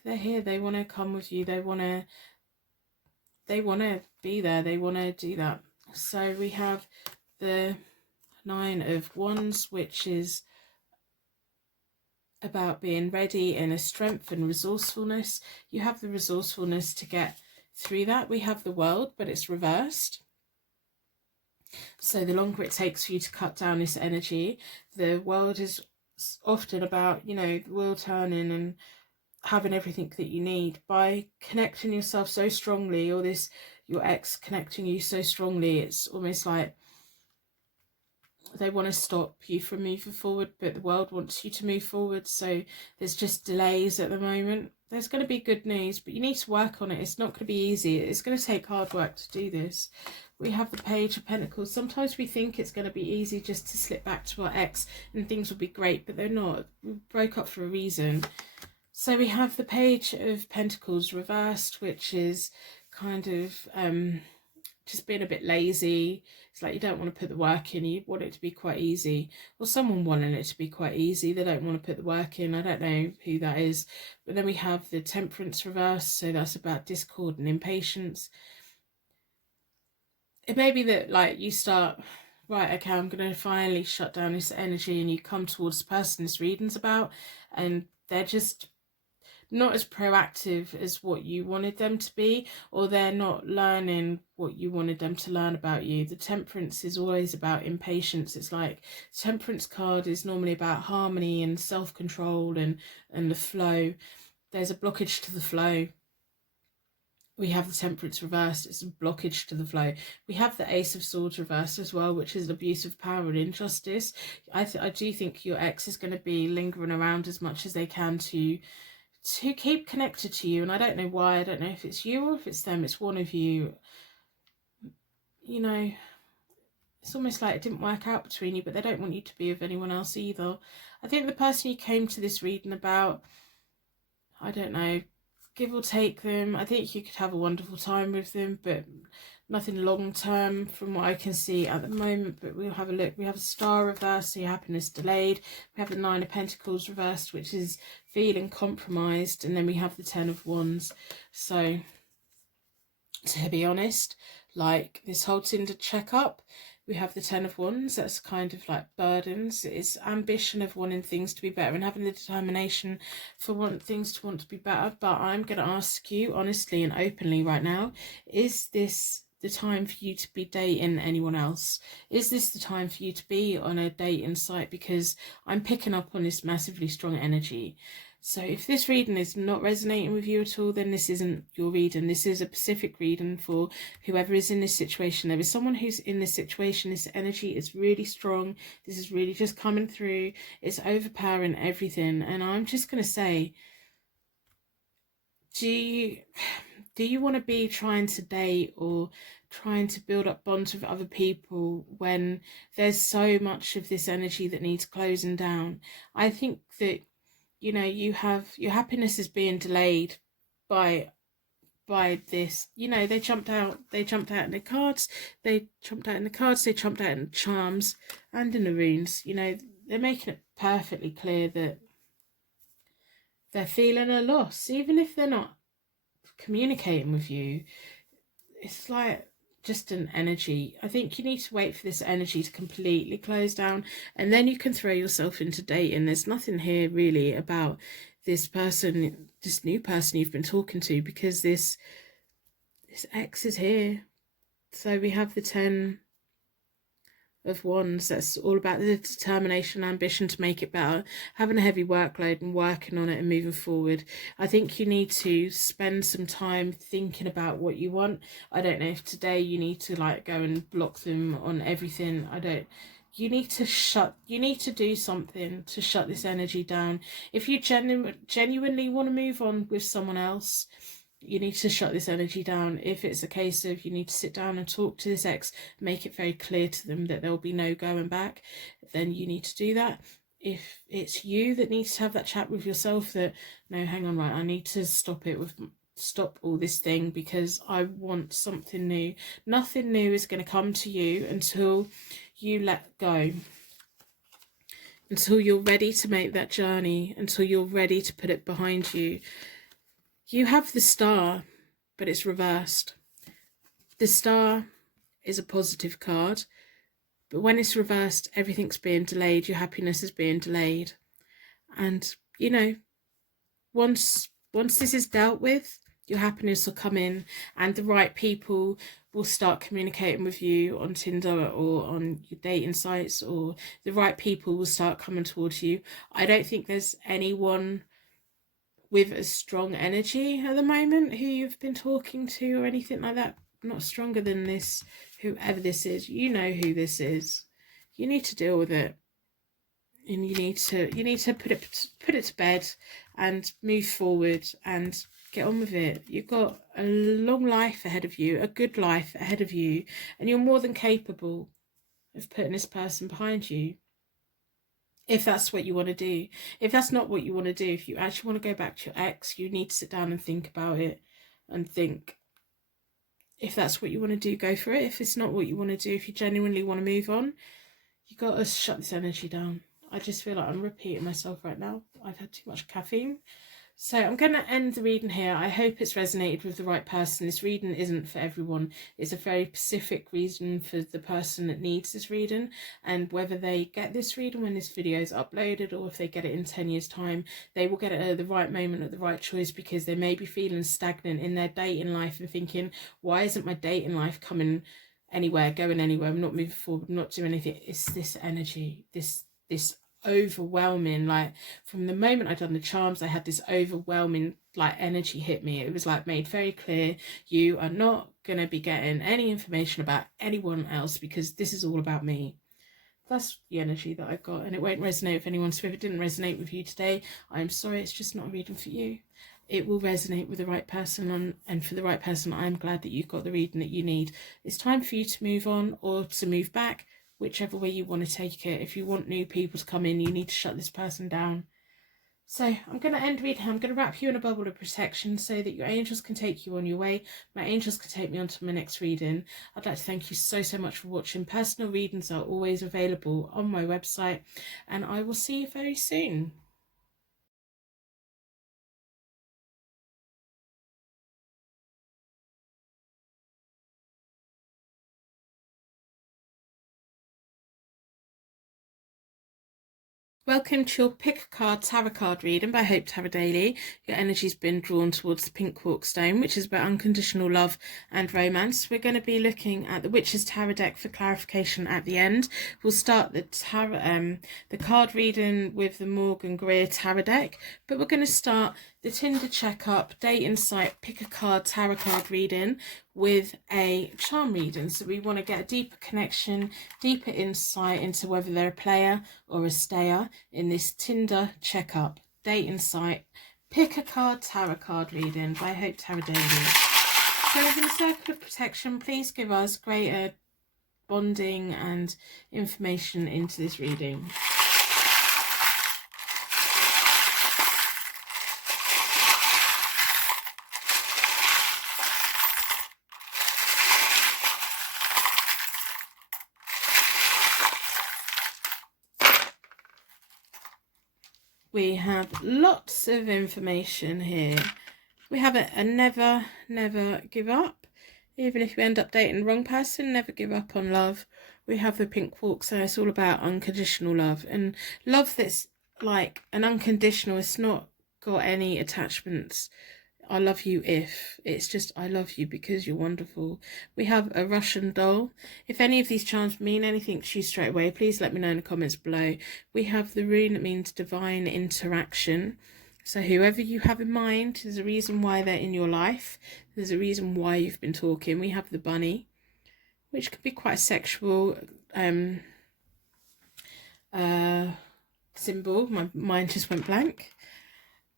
here. They want to come with you. They want to be there. They want to do that. So we have the Nine of Wands, which is about being ready and a strength and resourcefulness. You have the resourcefulness to get through that. We have the World, but it's reversed. So the longer it takes for you to cut down this energy, the World is often about, you know, the wheel turning and having everything that you need. By connecting yourself so strongly, or this, your ex connecting you so strongly, it's almost like they want to stop you from moving forward, but the World wants you to move forward. So there's just delays at the moment. There's going to be good news, but you need to work on it. It's not going to be easy. It's going to take hard work to do this. We have the Page of Pentacles. Sometimes we think it's going to be easy just to slip back to our ex and things will be great, but they're not. We broke up for a reason. So we have the Page of Pentacles reversed, which is kind of just being a bit lazy. It's like you don't want to put the work in. You want it to be quite easy. Or someone wanting it to be quite easy. They don't want to put the work in. I don't know who that is. But then we have the Temperance reversed. So that's about discord and impatience. It may be that like you start, right, okay, I'm going to finally shut down this energy, and you come towards the person this reading's about, and they're just not as proactive as what you wanted them to be, or they're not learning what you wanted them to learn about you. The Temperance is always about impatience. It's like Temperance card is normally about harmony and self-control and the flow. There's a blockage to the flow. We have the Temperance reversed. It's a blockage to the flow. We have the Ace of Swords reversed as well, which is an abuse of power and injustice. I do think your ex is going to be lingering around as much as they can to keep connected to you, and I don't know why. I don't know if it's you or if it's them. It's one of you. You know, it's almost like it didn't work out between you, but they don't want you to be with anyone else either. I think the person you came to this reading about, I don't know, give or take them, I think you could have a wonderful time with them, but nothing long term from what I can see at the moment. But we'll have a look. We have a Star reversed, so your happiness delayed. We have the Nine of Pentacles reversed, which is feeling compromised, and then we have the Ten of Wands. So to be honest, like this whole Tinder checkup, we have the Ten of Wands. That's kind of like burdens. It's ambition of wanting things to be better and having the determination for things to want to be better. But I'm going to ask you honestly and openly right now, is this the time for you to be dating anyone else? Is this the time for you to be on a dating site? Because I'm picking up on this massively strong energy. So if this reading is not resonating with you at all, then this isn't your reading. This is a specific reading for whoever is in this situation. There is someone who's in this situation. This energy is really strong. This is really just coming through. It's overpowering everything. And I'm just going to say, do you want to be trying to date or trying to build up bonds with other people when there's so much of this energy that needs closing down? I think that, you know, you have your happiness is being delayed by this. You know, they jumped out in the cards, they jumped out in the charms and in the runes. You know, they're making it perfectly clear that they're feeling a loss, even if they're not communicating with you. It's like just an energy. I think you need to wait for this energy to completely close down, and then you can throw yourself into dating. There's nothing here really about this person, this new person you've been talking to, because this ex is here. So we have the Ten of Wands. That's all about the determination, ambition to make it better, having a heavy workload and working on it and moving forward. I think you need to spend some time thinking about what you want. I don't know if today you need to like go and block them on everything. You need to do something to shut this energy down. If you genuinely want to move on with someone else, you need to shut this energy down. If it's a case of you need to sit down and talk to this ex, make it very clear to them that there will be no going back, then you need to do that. If it's you that needs to have that chat with yourself that, no, hang on, right, I need to stop all this thing because I want something new. Nothing new is going to come to you until you let go, until you're ready to make that journey, until you're ready to put it behind you. You have the Star, but it's reversed. The Star is a positive card, but when it's reversed, everything's being delayed. Your happiness is being delayed. And, you know, once this is dealt with, your happiness will come in, and the right people will start communicating with you on Tinder or on your dating sites, or the right people will start coming towards you. I don't think there's anyone with a strong energy at the moment who you've been talking to or anything like that. Not stronger than this. Whoever this is, you know who this is. You need to deal with it, and you need to put it to bed and move forward and get on with it. You've got a long life ahead of you, a good life ahead of you, and you're more than capable of putting this person behind you, if that's what you want to do. If that's not what you want to do, if you actually want to go back to your ex, you need to sit down and think about it, and think, if that's what you want to do, go for it. If it's not what you want to do, if you genuinely want to move on, you got to shut this energy down. I just feel like I'm repeating myself right now. I've had too much caffeine. So I'm going to end the reading here. I hope it's resonated with the right person. This reading isn't for everyone. It's a very specific reason for the person that needs this reading. And whether they get this reading when this video is uploaded, or if they get it in 10 years' time, they will get it at the right moment, at the right choice, because they may be feeling stagnant in their dating life and thinking, why isn't my dating life coming anywhere, going anywhere? I'm not moving forward, I'm not doing anything. It's this energy, this overwhelming, like from the moment I'd done the charms, I had this overwhelming like energy hit me. It was like made very clear, you are not gonna be getting any information about anyone else, because this is all about me. That's the energy that I've got, and it won't resonate with anyone. So if it didn't resonate with you today, I'm sorry, it's just not a reading for you. It will resonate with the right person, and for the right person, I'm glad that you've got the reading that you need. It's time for you to move on, or to move back, whichever way you want to take it. If you want new people to come in, you need to shut this person down. So I'm going to end reading. I'm going to wrap you in a bubble of protection so that your angels can take you on your way. My angels can take me on to my next reading. I'd like to thank you so much for watching. Personal readings are always available on my website, and I will see you very soon. Welcome to your Pick a Card Tarot card reading by HopeTarot-Daily. Your energy's been drawn towards the pink quark stone, which is about unconditional love and romance. We're going to be looking at the Witch's Tarot deck for clarification at the end. We'll start the card reading with the Morgan Greer Tarot deck, but we're going to start the Tinder checkup, date insight, pick a card tarot card reading with a charm reading. So we want to get a deeper connection, deeper insight into whether they're a player or a stayer in this Tinder checkup, date insight, pick a card tarot card reading by HopeTarot-Daily. So within the circle of protection, please give us greater bonding and information into this reading. We have lots of information here. We have a never give up. Even if you end up dating the wrong person, never give up on love. We have the pink quark, so it's all about unconditional love, and love that's like an unconditional. It's not got any attachments. I love you if. It's just I love you because you're wonderful. We have a Russian doll. If any of these charms mean anything to you straight away, please let me know in the comments below. We have the rune that means divine interaction. So whoever you have in mind, there's a reason why they're in your life. There's a reason why you've been talking. We have the bunny, which could be quite a sexual symbol. My mind just went blank.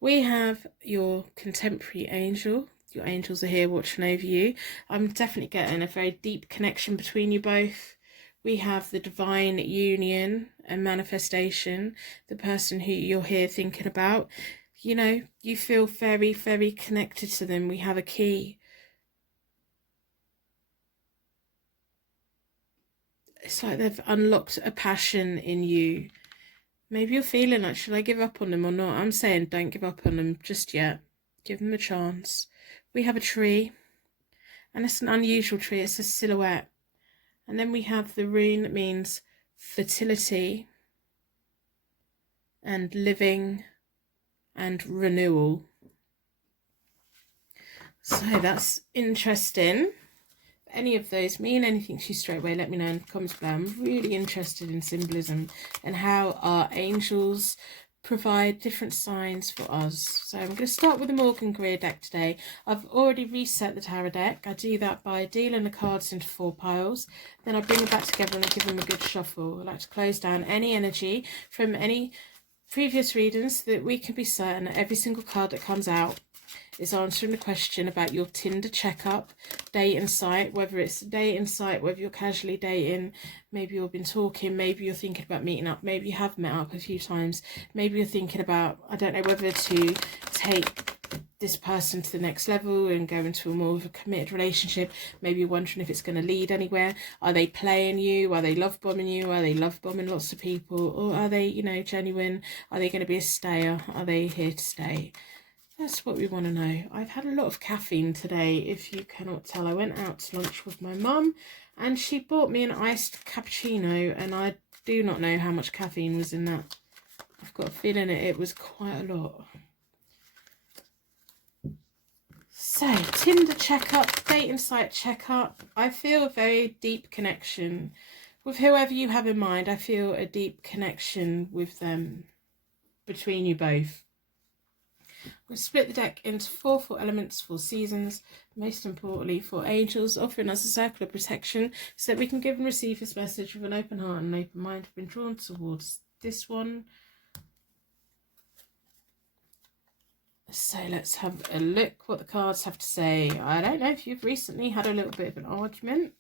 We have your contemporary angel. Your angels are here watching over you. I'm definitely getting a very deep connection between you both. We have the divine union and manifestation, the person who you're here thinking about. You know, you feel very connected to them. We have a key. It's like they've unlocked a passion in you. Maybe you're feeling like, should I give up on them or not? I'm saying don't give up on them just yet. Give them a chance. We have a tree, and it's an unusual tree. It's a silhouette. And then we have the rune that means fertility and living and renewal. So that's interesting. If any of those mean anything to you straight away, let me know in the comments below. I'm really interested in symbolism and how our angels provide different signs for us. So I'm going to start with the Morgan Greer deck today. I've already reset the tarot deck. I do that by dealing the cards into 4 piles. Then I bring them back together and I give them a good shuffle. I like to close down any energy from any previous readings so that we can be certain that every single card that comes out is answering the question about your Tinder checkup, dating site, whether it's a dating site, whether you're casually dating, maybe you've been talking, maybe you're thinking about meeting up, maybe you have met up a few times, maybe you're thinking about, I don't know, whether to take this person to the next level and go into a more of a committed relationship. Maybe you're wondering if it's going to lead anywhere. Are they playing you? Are they love bombing you? Are they love bombing lots of people? Or are they, you know, genuine? Are they going to be a stayer? Are they here to stay? That's what we want to know. I've had a lot of caffeine today, if you cannot tell. I went out to lunch with my mum and she bought me an iced cappuccino, and I do not know how much caffeine was in that. I've got a feeling it was quite a lot. So, Tinder checkup, dating site checkup. I feel a very deep connection with whoever you have in mind. I feel a deep connection with them, between you both. We'll split the deck into 4 elements, 4 seasons, most importantly 4 angels, offering us a circle of protection so that we can give and receive this message with an open heart and an open mind. I've been drawn towards this one. So let's have a look what the cards have to say. I don't know if you've recently had a little bit of an argument.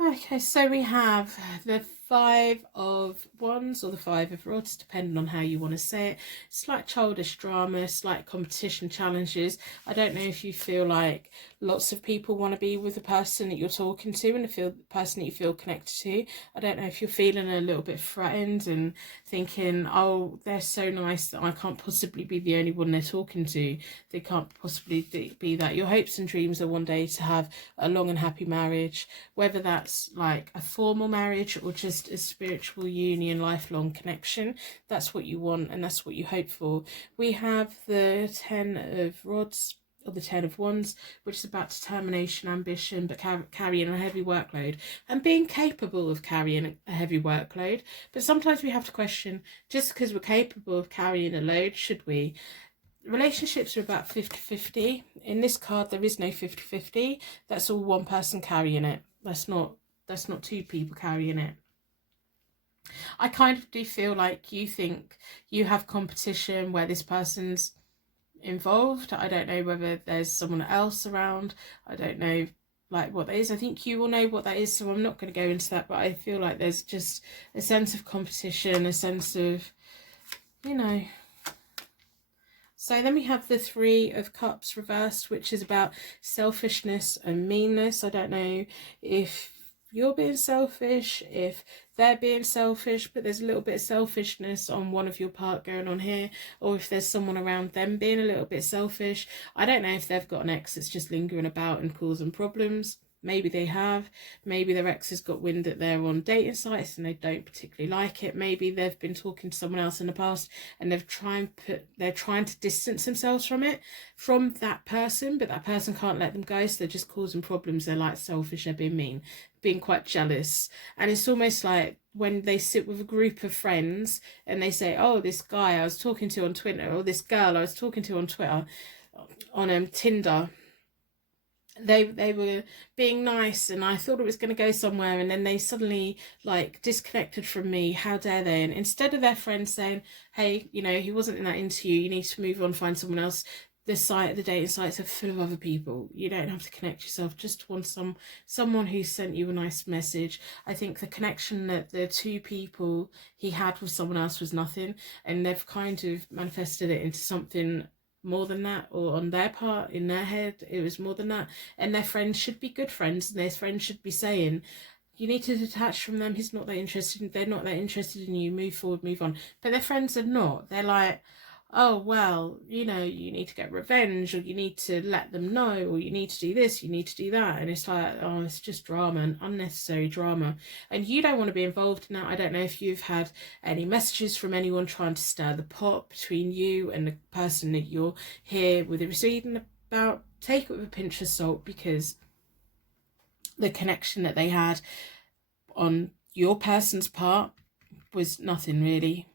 Okay, so we have the 5 of Wands or the 5 of Rods, depending on how you want to say it. Slight childish drama, slight competition challenges. I don't know if you feel like lots of people want to be with the person that you're talking to and the person that you feel connected to. I don't know if you're feeling a little bit threatened and thinking, oh, they're so nice that I can't possibly be the only one they're talking to. They can't possibly be that. Your hopes and dreams are one day to have a long and happy marriage, whether that's like a formal marriage or just a spiritual union, lifelong connection. That's what you want and that's what you hope for. We have the 10 of Rods or the 10 of Wands, which is about determination, ambition, but carrying a heavy workload and being capable of carrying a heavy workload. But sometimes we have to question, just because we're capable of carrying a load, should we? Relationships are about 50-50. In this card there is no 50-50. That's all one person carrying it. That's not 2 people carrying it. I kind of do feel like you think you have competition where this person's involved. I don't know whether there's someone else around. I don't know like what that is. I think you will know what that is, so I'm not going to go into that, but I feel like there's just a sense of competition, a sense of, you know. So then we have the 3 of Cups reversed, which is about selfishness and meanness. I don't know if you're being selfish, if they're being selfish, but there's a little bit of selfishness on one of your part going on here, or if there's someone around them being a little bit selfish. I don't know if they've got an ex that's just lingering about and causing problems. Maybe they have. Maybe their ex has got wind that they're on dating sites and they don't particularly like it. Maybe they've been talking to someone else in the past and they're trying to distance themselves from that person, but that person can't let them go, so they're just causing problems. They're like selfish, they're being mean, being quite jealous. And it's almost like when they sit with a group of friends and they say, oh, this guy I was talking to on Twitter, or this girl I was talking to on Twitter, on Tinder, they were being nice and I thought it was going to go somewhere, and then they suddenly like disconnected from me. How dare they? And instead of their friends saying, hey, you know, he wasn't in that into you need to move on, find someone else, the dating sites are full of other people. You don't have to connect yourself, just want someone who sent you a nice message. I think the connection that the 2 people he had with someone else was nothing, and they've kind of manifested it into something more than that, or on their part, in their head it was more than that. And their friends should be good friends, and their friends should be saying, you need to detach from them, they're not that interested in you, move forward, move on. But their friends are not. They're like, oh, well, you know, you need to get revenge, or you need to let them know, or you need to do this, you need to do that. And it's like, oh, it's just drama and unnecessary drama. And you don't want to be involved in that. I don't know if you've had any messages from anyone trying to stir the pot between you and the person that you're here with reading about. Take it with a pinch of salt, because the connection that they had on your person's part was nothing really.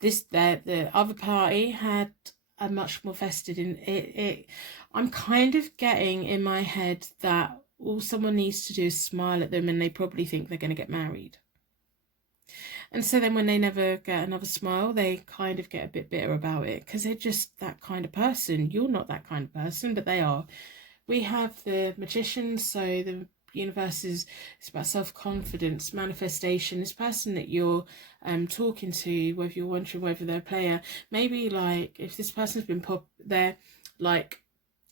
The other party had a much more vested in it. I'm kind of getting in my head that all someone needs to do is smile at them, and they probably think they're going to get married. And so then when they never get another smile, they kind of get a bit bitter about it, because they're just that kind of person. You're not that kind of person, but they are. We have the Magician, so the universe is, it's about self-confidence, manifestation. This person that you're talking to, whether you're wondering whether they're a player, maybe like if this person's been they're like,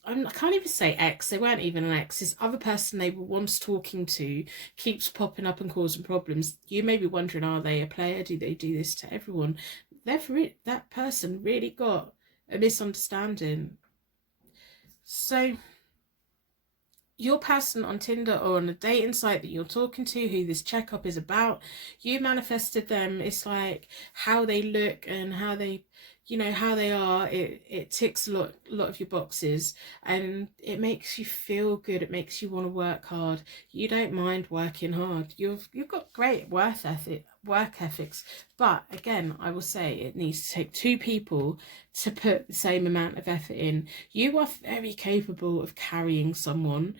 I can't even say ex, they weren't even an ex, this other person they were once talking to keeps popping up and causing problems. You may be wondering, are they a player? Do they do this to everyone? That person really got a misunderstanding. So your person on Tinder or on a dating site that you're talking to, who this checkup is about, you manifested them. It's like how they look and how they, you know, how they are. It ticks a lot of your boxes, and it makes you feel good. It makes you want to work hard. You don't mind working hard. You've got great work ethics, but again, I will say it needs to take two people to put the same amount of effort in. You are very capable of carrying someone,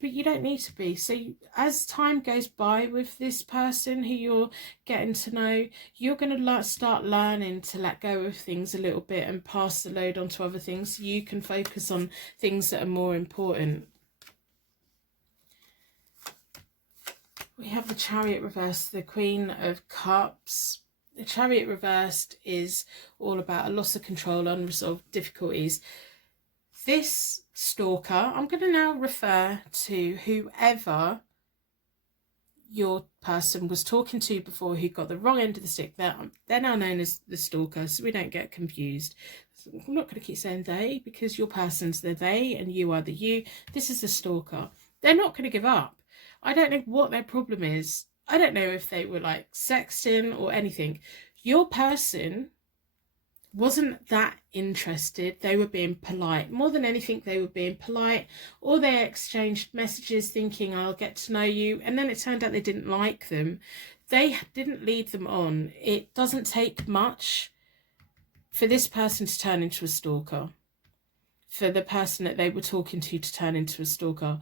but you don't need to be. So as time goes by with this person who you're getting to know, you're going to start learning to let go of things a little bit and pass the load on to other things, so you can focus on things that are more important. We have the Chariot reversed, the Queen of Cups. The Chariot reversed is all about a loss of control, unresolved difficulties. This stalker, I'm going to now refer to whoever your person was talking to before who got the wrong end of the stick. They're now known as the stalker, so we don't get confused. I'm not going to keep saying they, because your person's the they and you are the you. This is the stalker. They're not going to give up. I don't know what their problem is. I don't know if they were like sexting or anything. Your person wasn't that interested. They were being polite. More than anything, they were being polite, or they exchanged messages thinking, I'll get to know you. And then it turned out they didn't like them. They didn't lead them on. It doesn't take much for this person to turn into a stalker, for the person that they were talking to turn into a stalker.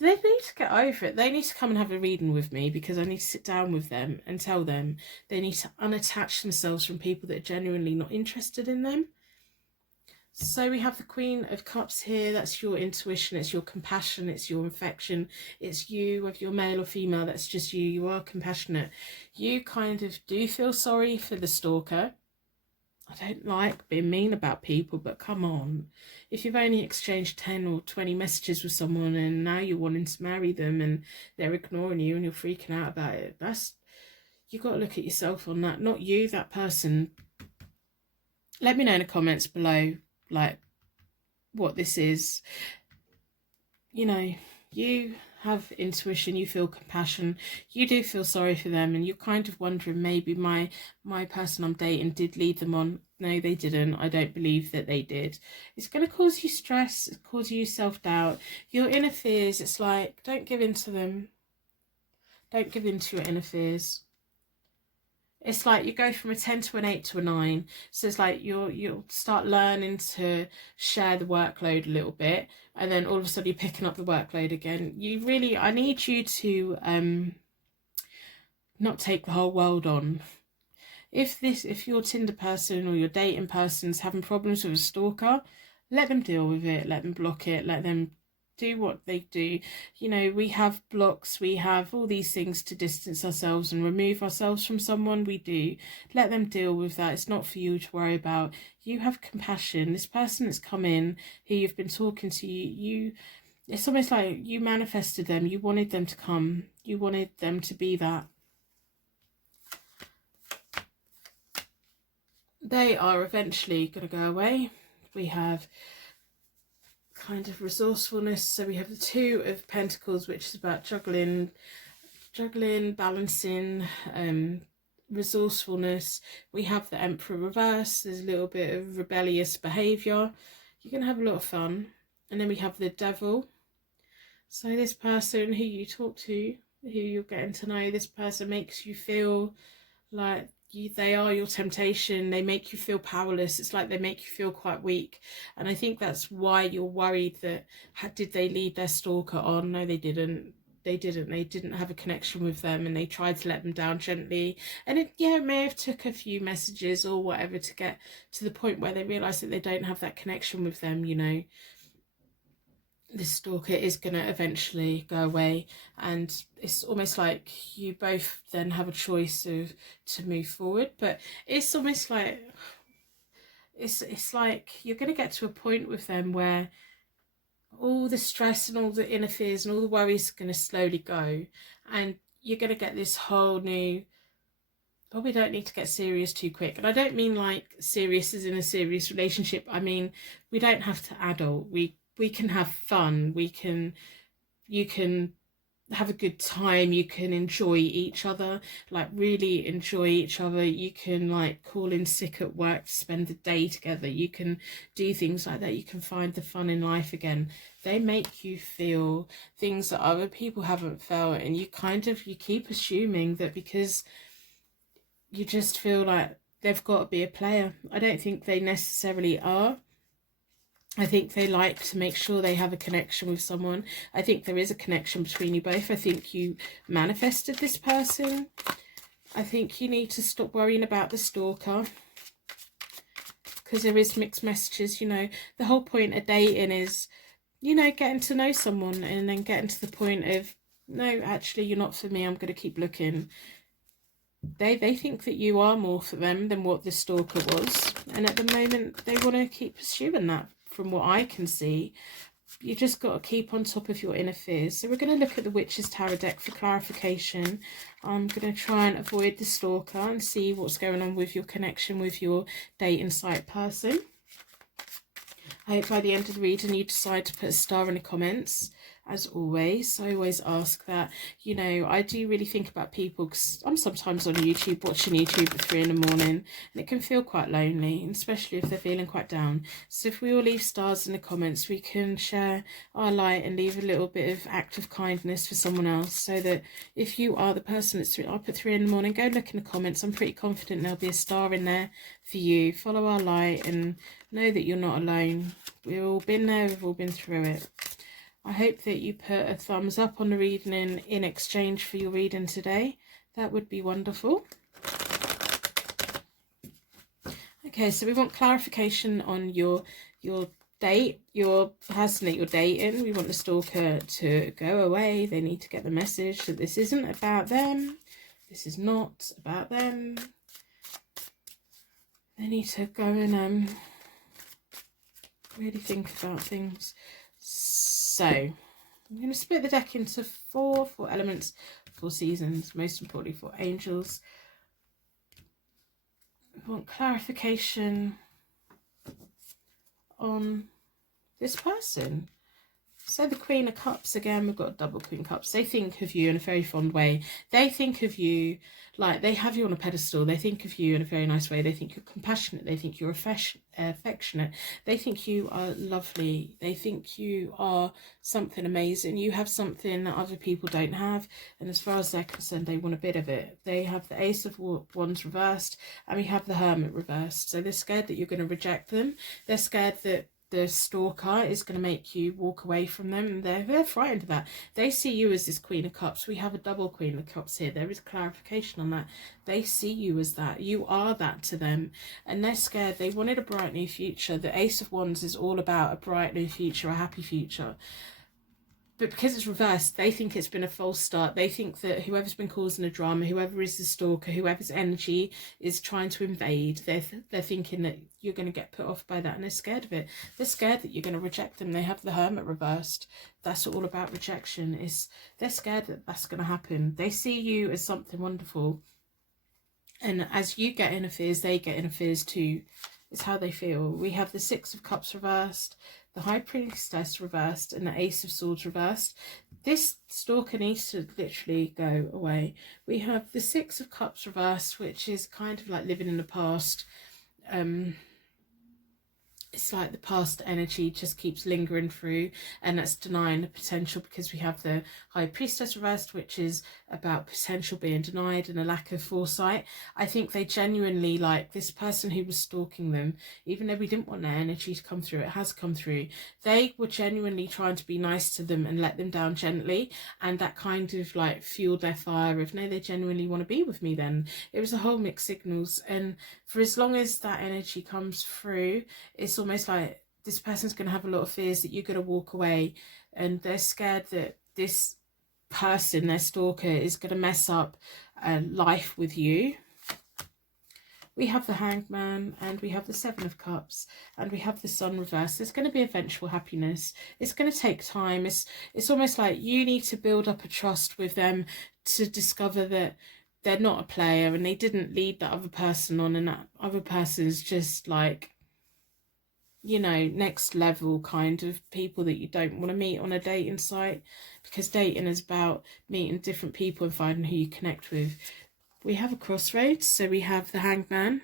They need to get over it. They need to come and have a reading with me, because I need to sit down with them and tell them they need to unattach themselves from people that are genuinely not interested in them. So we have the Queen of Cups here. That's your intuition, it's your compassion, it's your affection, it's you, whether you're male or female, that's just you. You are compassionate. You kind of do feel sorry for the stalker. I don't like being mean about people, but come on. If you've only exchanged 10 or 20 messages with someone and now you're wanting to marry them and they're ignoring you and you're freaking out about it, you've got to look at yourself on that, not you, that person. Let me know in the comments below, like, what this is. You know, you have intuition, you feel compassion, you do feel sorry for them, and you're kind of wondering, maybe my person I'm dating did lead them on. No, they didn't. I don't believe that they did. It's going to cause you stress, cause you self-doubt, your inner fears. It's like, don't give in to them. Don't give in to your inner fears. It's like you go from a 10 to an 8 to a 9. So it's like you'll start learning to share the workload a little bit, and then all of a sudden you're picking up the workload again. I need you to not take the whole world on. If your Tinder person or your dating person's having problems with a stalker, let them deal with it, let them block it, let them do what they do. You know, we have blocks, we have all these things to distance ourselves and remove ourselves from someone. We do. Let them deal with that. It's not for you to worry about. You have compassion. This person that's come in, who you've been talking to, it's almost like you manifested them. You wanted them to come. You wanted them to be that. they are eventually going to go away. We have kind of resourcefulness. So we have the Two of Pentacles, which is about juggling, balancing, resourcefulness. We have the Emperor reverse. There's a little bit of rebellious behavior. You're going to have a lot of fun. And then we have the Devil. So this person who you talk to, who you're getting to know, this person makes you feel like they are your temptation. They make you feel powerless. It's like they make you feel quite weak. And I think that's why you're worried that, did they lead their stalker on? No, they didn't. They didn't have a connection with them, and they tried to let them down gently. And it may have took a few messages or whatever to get to the point where they realize that they don't have that connection with them. You know, this stalker is going to eventually go away, and it's almost like you both then have a choice of to move forward. But it's almost like it's like you're going to get to a point with them where all the stress and all the inner fears and all the worries are going to slowly go, and you're going to get this whole new, probably don't need to get serious too quick. And I don't mean like serious as in a serious relationship. I mean, we don't have to adult. We can have fun. You can have a good time. You can enjoy each other, like really enjoy each other. You can like call in sick at work to spend the day together. You can do things like that. You can find the fun in life again. They make you feel things that other people haven't felt, and you keep assuming that because you just feel like they've got to be a player. I don't think they necessarily are. I think they like to make sure they have a connection with someone. I think there is a connection between you both. I think you manifested this person. I think you need to stop worrying about the stalker, because there is mixed messages. You know, the whole point of dating is, you know, getting to know someone and then getting to the point of, no, actually, you're not for me. I'm going to keep looking. They think that you are more for them than what the stalker was. And at the moment, they want to keep pursuing that. From what I can see, you just got to keep on top of your inner fears. So we're going to look at the Witch's Tarot deck for clarification. I'm going to try and avoid the stalker and see what's going on with your connection with your dating site person. I hope by the end of the reading you decide to put a star in the comments. As always, I always ask that. You know, I do really think about people, because I'm sometimes on YouTube, watching YouTube at 3 in the morning, and it can feel quite lonely, and especially if they're feeling quite down. So if we all leave stars in the comments, we can share our light and leave a little bit of act of kindness for someone else, so that if you are the person that's up at 3 in the morning, go look in the comments. I'm pretty confident there'll be a star in there for you. Follow our light and know that you're not alone. We've all been there, we've all been through it. I hope that you put a thumbs up on the reading in exchange for your reading today. That would be wonderful. Okay, so we want clarification on your date, your person that you're dating. We want the stalker to go away. They need to get the message that this isn't about them. This is not about them. They need to go and really think about things. So I'm going to split the deck into four elements, 4 seasons, most importantly 4 angels. We want clarification on this person. So the Queen of Cups, again, we've got a double Queen of Cups. They think of you in a very fond way. They think of you like they have you on a pedestal. They think of you in a very nice way. They think you're compassionate. They think you're affectionate. They think you are lovely. They think you are something amazing. You have something that other people don't have. And as far as they're concerned, they want a bit of it. They have the Ace of Wands reversed, and we have the Hermit reversed. So they're scared that you're going to reject them. They're scared that the stalker is going to make you walk away from them, and they're frightened of that. They see you as this Queen of Cups. We have a double Queen of Cups here. There is clarification on that. They see you as that. You are that to them, and they're scared. They wanted a bright new future. The Ace of Wands is all about a bright new future, a happy future. But because it's reversed, they think it's been a false start. They think that whoever's been causing the drama, whoever is the stalker, whoever's energy is trying to invade, they're thinking that you're going to get put off by that, and they're scared of it. They're scared that you're going to reject them. They have the Hermit reversed. That's all about rejection. They're scared that that's going to happen. They see you as something wonderful, And as you get inner fears, they get inner fears too. It's how they feel. We have the Six of Cups reversed, the High Priestess reversed, and the Ace of Swords reversed. This stalker needs to literally go away. We have the Six of Cups reversed, which is kind of like living in the past. It's like the past energy just keeps lingering through, and that's denying the potential, because we have the High Priestess reversed, which is about potential being denied and a lack of foresight. I think they genuinely, like this person who was stalking them, even though we didn't want their energy to come through, it has come through. They were genuinely trying to be nice to them and let them down gently, and that kind of like fueled their fire of, no, they genuinely want to be with me. Then it was a whole mixed signals, and for as long as that energy comes through, it's almost like this person's going to have a lot of fears that you're going to walk away, and they're scared that this person, their stalker, is going to mess up life with you. We have the Hanged Man, and we have the Seven of Cups, and we have the Sun reversed. There's going to be eventual happiness. It's going to take time. It's almost like you need to build up a trust with them to discover that they're not a player and they didn't lead that other person on, and that other person's just like, you know, next level kind of people that you don't want to meet on a dating site, because dating is about meeting different people and finding who you connect with. We have a crossroads, so we have the Hanged Man.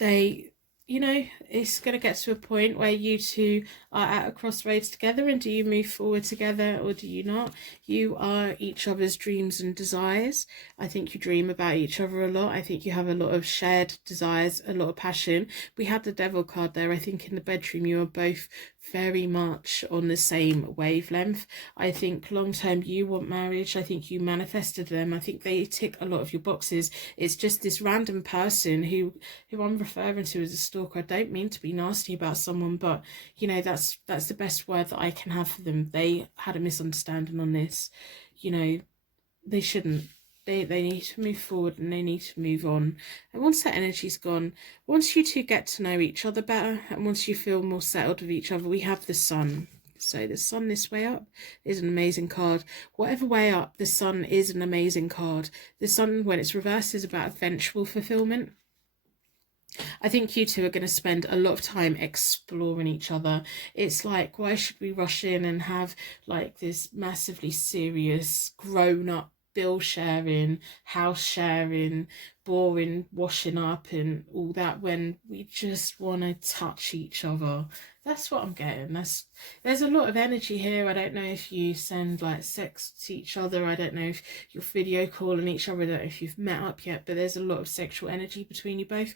They, you know, it's going to get to a point where you two are at a crossroads together, and do you move forward together or do you not? You are each other's dreams and desires. I think you dream about each other a lot. I think you have a lot of shared desires, a lot of passion. We had the Devil card there. I think in the bedroom you are both very much on the same wavelength. I think long term you want marriage. I think you manifested them. I think they tick a lot of your boxes. It's just this random person who I'm referring to as a stalker. I don't mean to be nasty about someone, but you know, that's the best word that I can have for them. They had a misunderstanding on this. You know, they shouldn't. They need to move forward and they need to move on. And once that energy's gone, once you two get to know each other better, and once you feel more settled with each other, we have the Sun. So the Sun this way up is an amazing card. Whatever way up, the Sun is an amazing card. The Sun, when it's reversed, is about eventual fulfillment. I think you two are going to spend a lot of time exploring each other. It's like, why should we rush in and have like this massively serious grown-up bill sharing, house sharing, boring washing up and all that, when we just want to touch each other? That's what I'm getting. There's a lot of energy here. I don't know if you send like sex to each other. I don't know if you're video calling each other. I don't know if you've met up yet, but there's a lot of sexual energy between you both.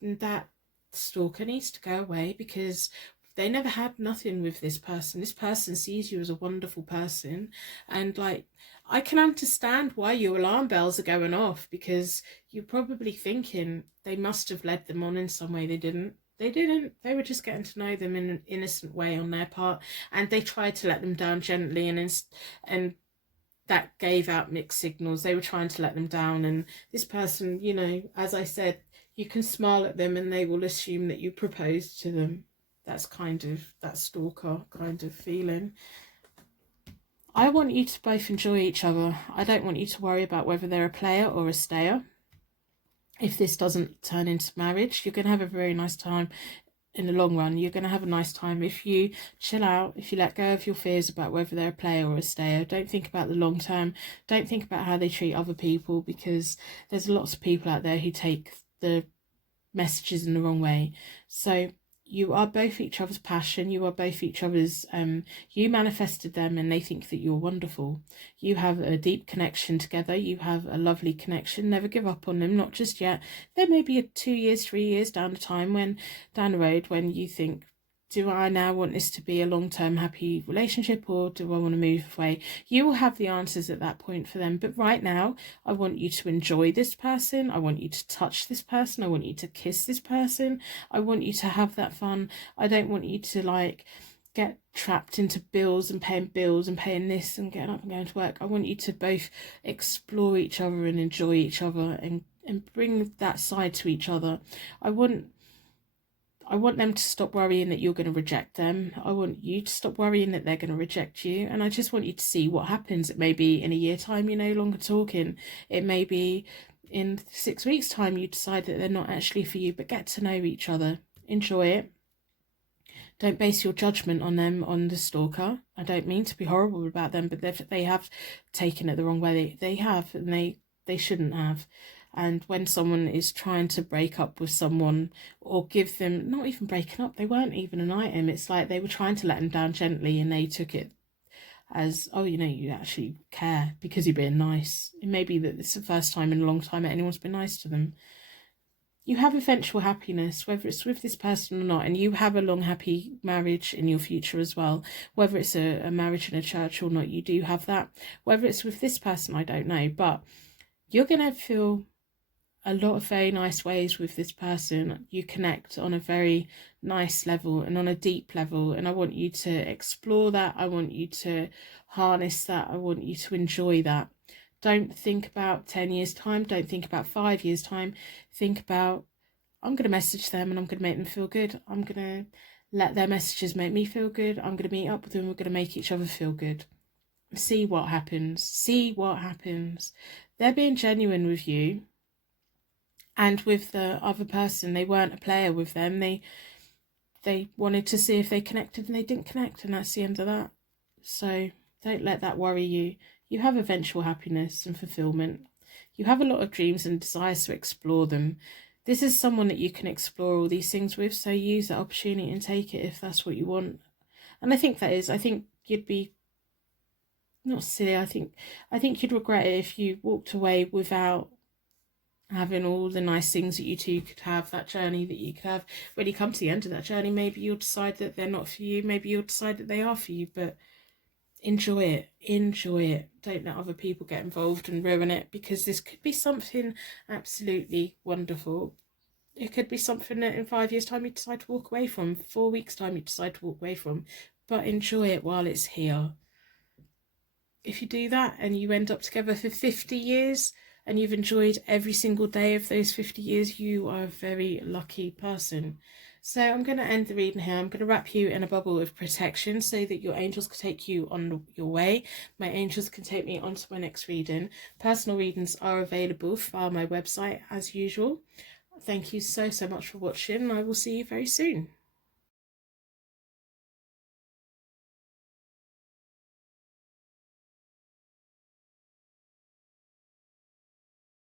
And that stalker needs to go away, because they never had nothing with this person. This person sees you as a wonderful person, and like, I can understand why your alarm bells are going off, because you're probably thinking they must have led them on in some way. They didn't. They were just getting to know them in an innocent way on their part, and they tried to let them down gently, and that gave out mixed signals. They were trying to let them down, and this person, you know, as I said, you can smile at them and they will assume that you proposed to them. That's kind of that stalker kind of feeling. I want you to both enjoy each other. I don't want you to worry about whether they're a player or a stayer. If this doesn't turn into marriage, you're going to have a very nice time in the long run. You're going to have a nice time if you chill out, if you let go of your fears about whether they're a player or a stayer. Don't think about the long term. Don't think about how they treat other people, because there's lots of people out there who take the messages in the wrong way. So you are both each other's passion. You are both each other's, you manifested them and they think that you're wonderful. You have a deep connection together. You have a lovely connection. Never give up on them, not just yet. There may be 2 years, 3 years down the road when you think, do I now want this to be a long-term happy relationship, or do I want to move away? You will have the answers at that point for them. But right now, I want you to enjoy this person. I want you to touch this person. I want you to kiss this person. I want you to have that fun. I don't want you to like get trapped into bills and paying this and getting up and going to work. I want you to both explore each other and enjoy each other and bring that side to each other. I want them to stop worrying that you're going to reject them. I want you to stop worrying that they're going to reject you. And I just want you to see what happens. It may be in a year time, you're no longer talking. It may be in 6 weeks' time you decide that they're not actually for you, but get to know each other. Enjoy it. Don't base your judgment on them, on the stalker. I don't mean to be horrible about them, but they have taken it the wrong way. They have, and they shouldn't have. And when someone is trying to break up with someone, or give them, not even breaking up, they weren't even an item. It's like they were trying to let them down gently, and they took it as, oh, you know, you actually care because you're being nice. It may be that it's the first time in a long time that anyone's been nice to them. You have eventual happiness, whether it's with this person or not, and you have a long, happy marriage in your future as well. Whether it's a marriage in a church or not, you do have that. Whether it's with this person, I don't know, but you're going to feel a lot of very nice ways with this person. You connect on a very nice level and on a deep level, and I want you to explore that. I want you to harness that. I want you to enjoy that. Don't think about 10 years time. Don't think about 5 years time. Think about, I'm going to message them and I'm going to make them feel good. I'm going to let their messages make me feel good. I'm going to meet up with them. We're going to make each other feel good. See what happens. See what happens. They're being genuine with you. And with the other person, they weren't a player with them. They wanted to see if they connected, and they didn't connect, and that's the end of that. So don't let that worry you. You have eventual happiness and fulfillment. You have a lot of dreams and desires to explore them. This is someone that you can explore all these things with, so use that opportunity and take it if that's what you want. And I think you'd be not silly. I think you'd regret it if you walked away without having all the nice things that you two could have, that journey that you could have. When you come to the end of that journey, maybe you'll decide that they're not for you. Maybe you'll decide that they are for you, but enjoy it. Enjoy it. Don't let other people get involved and ruin it, because this could be something absolutely wonderful. It could be something that in 5 years' time you decide to walk away from, 4 weeks' time you decide to walk away from, but enjoy it while it's here. If you do that and you end up together for 50 years and you've enjoyed every single day of those 50 years, you are a very lucky person. So I'm going to end the reading here. I'm going to wrap you in a bubble of protection so that your angels can take you on your way. My angels can take me on to my next reading. Personal readings are available via my website as usual. Thank you so much for watching. I will see you very soon.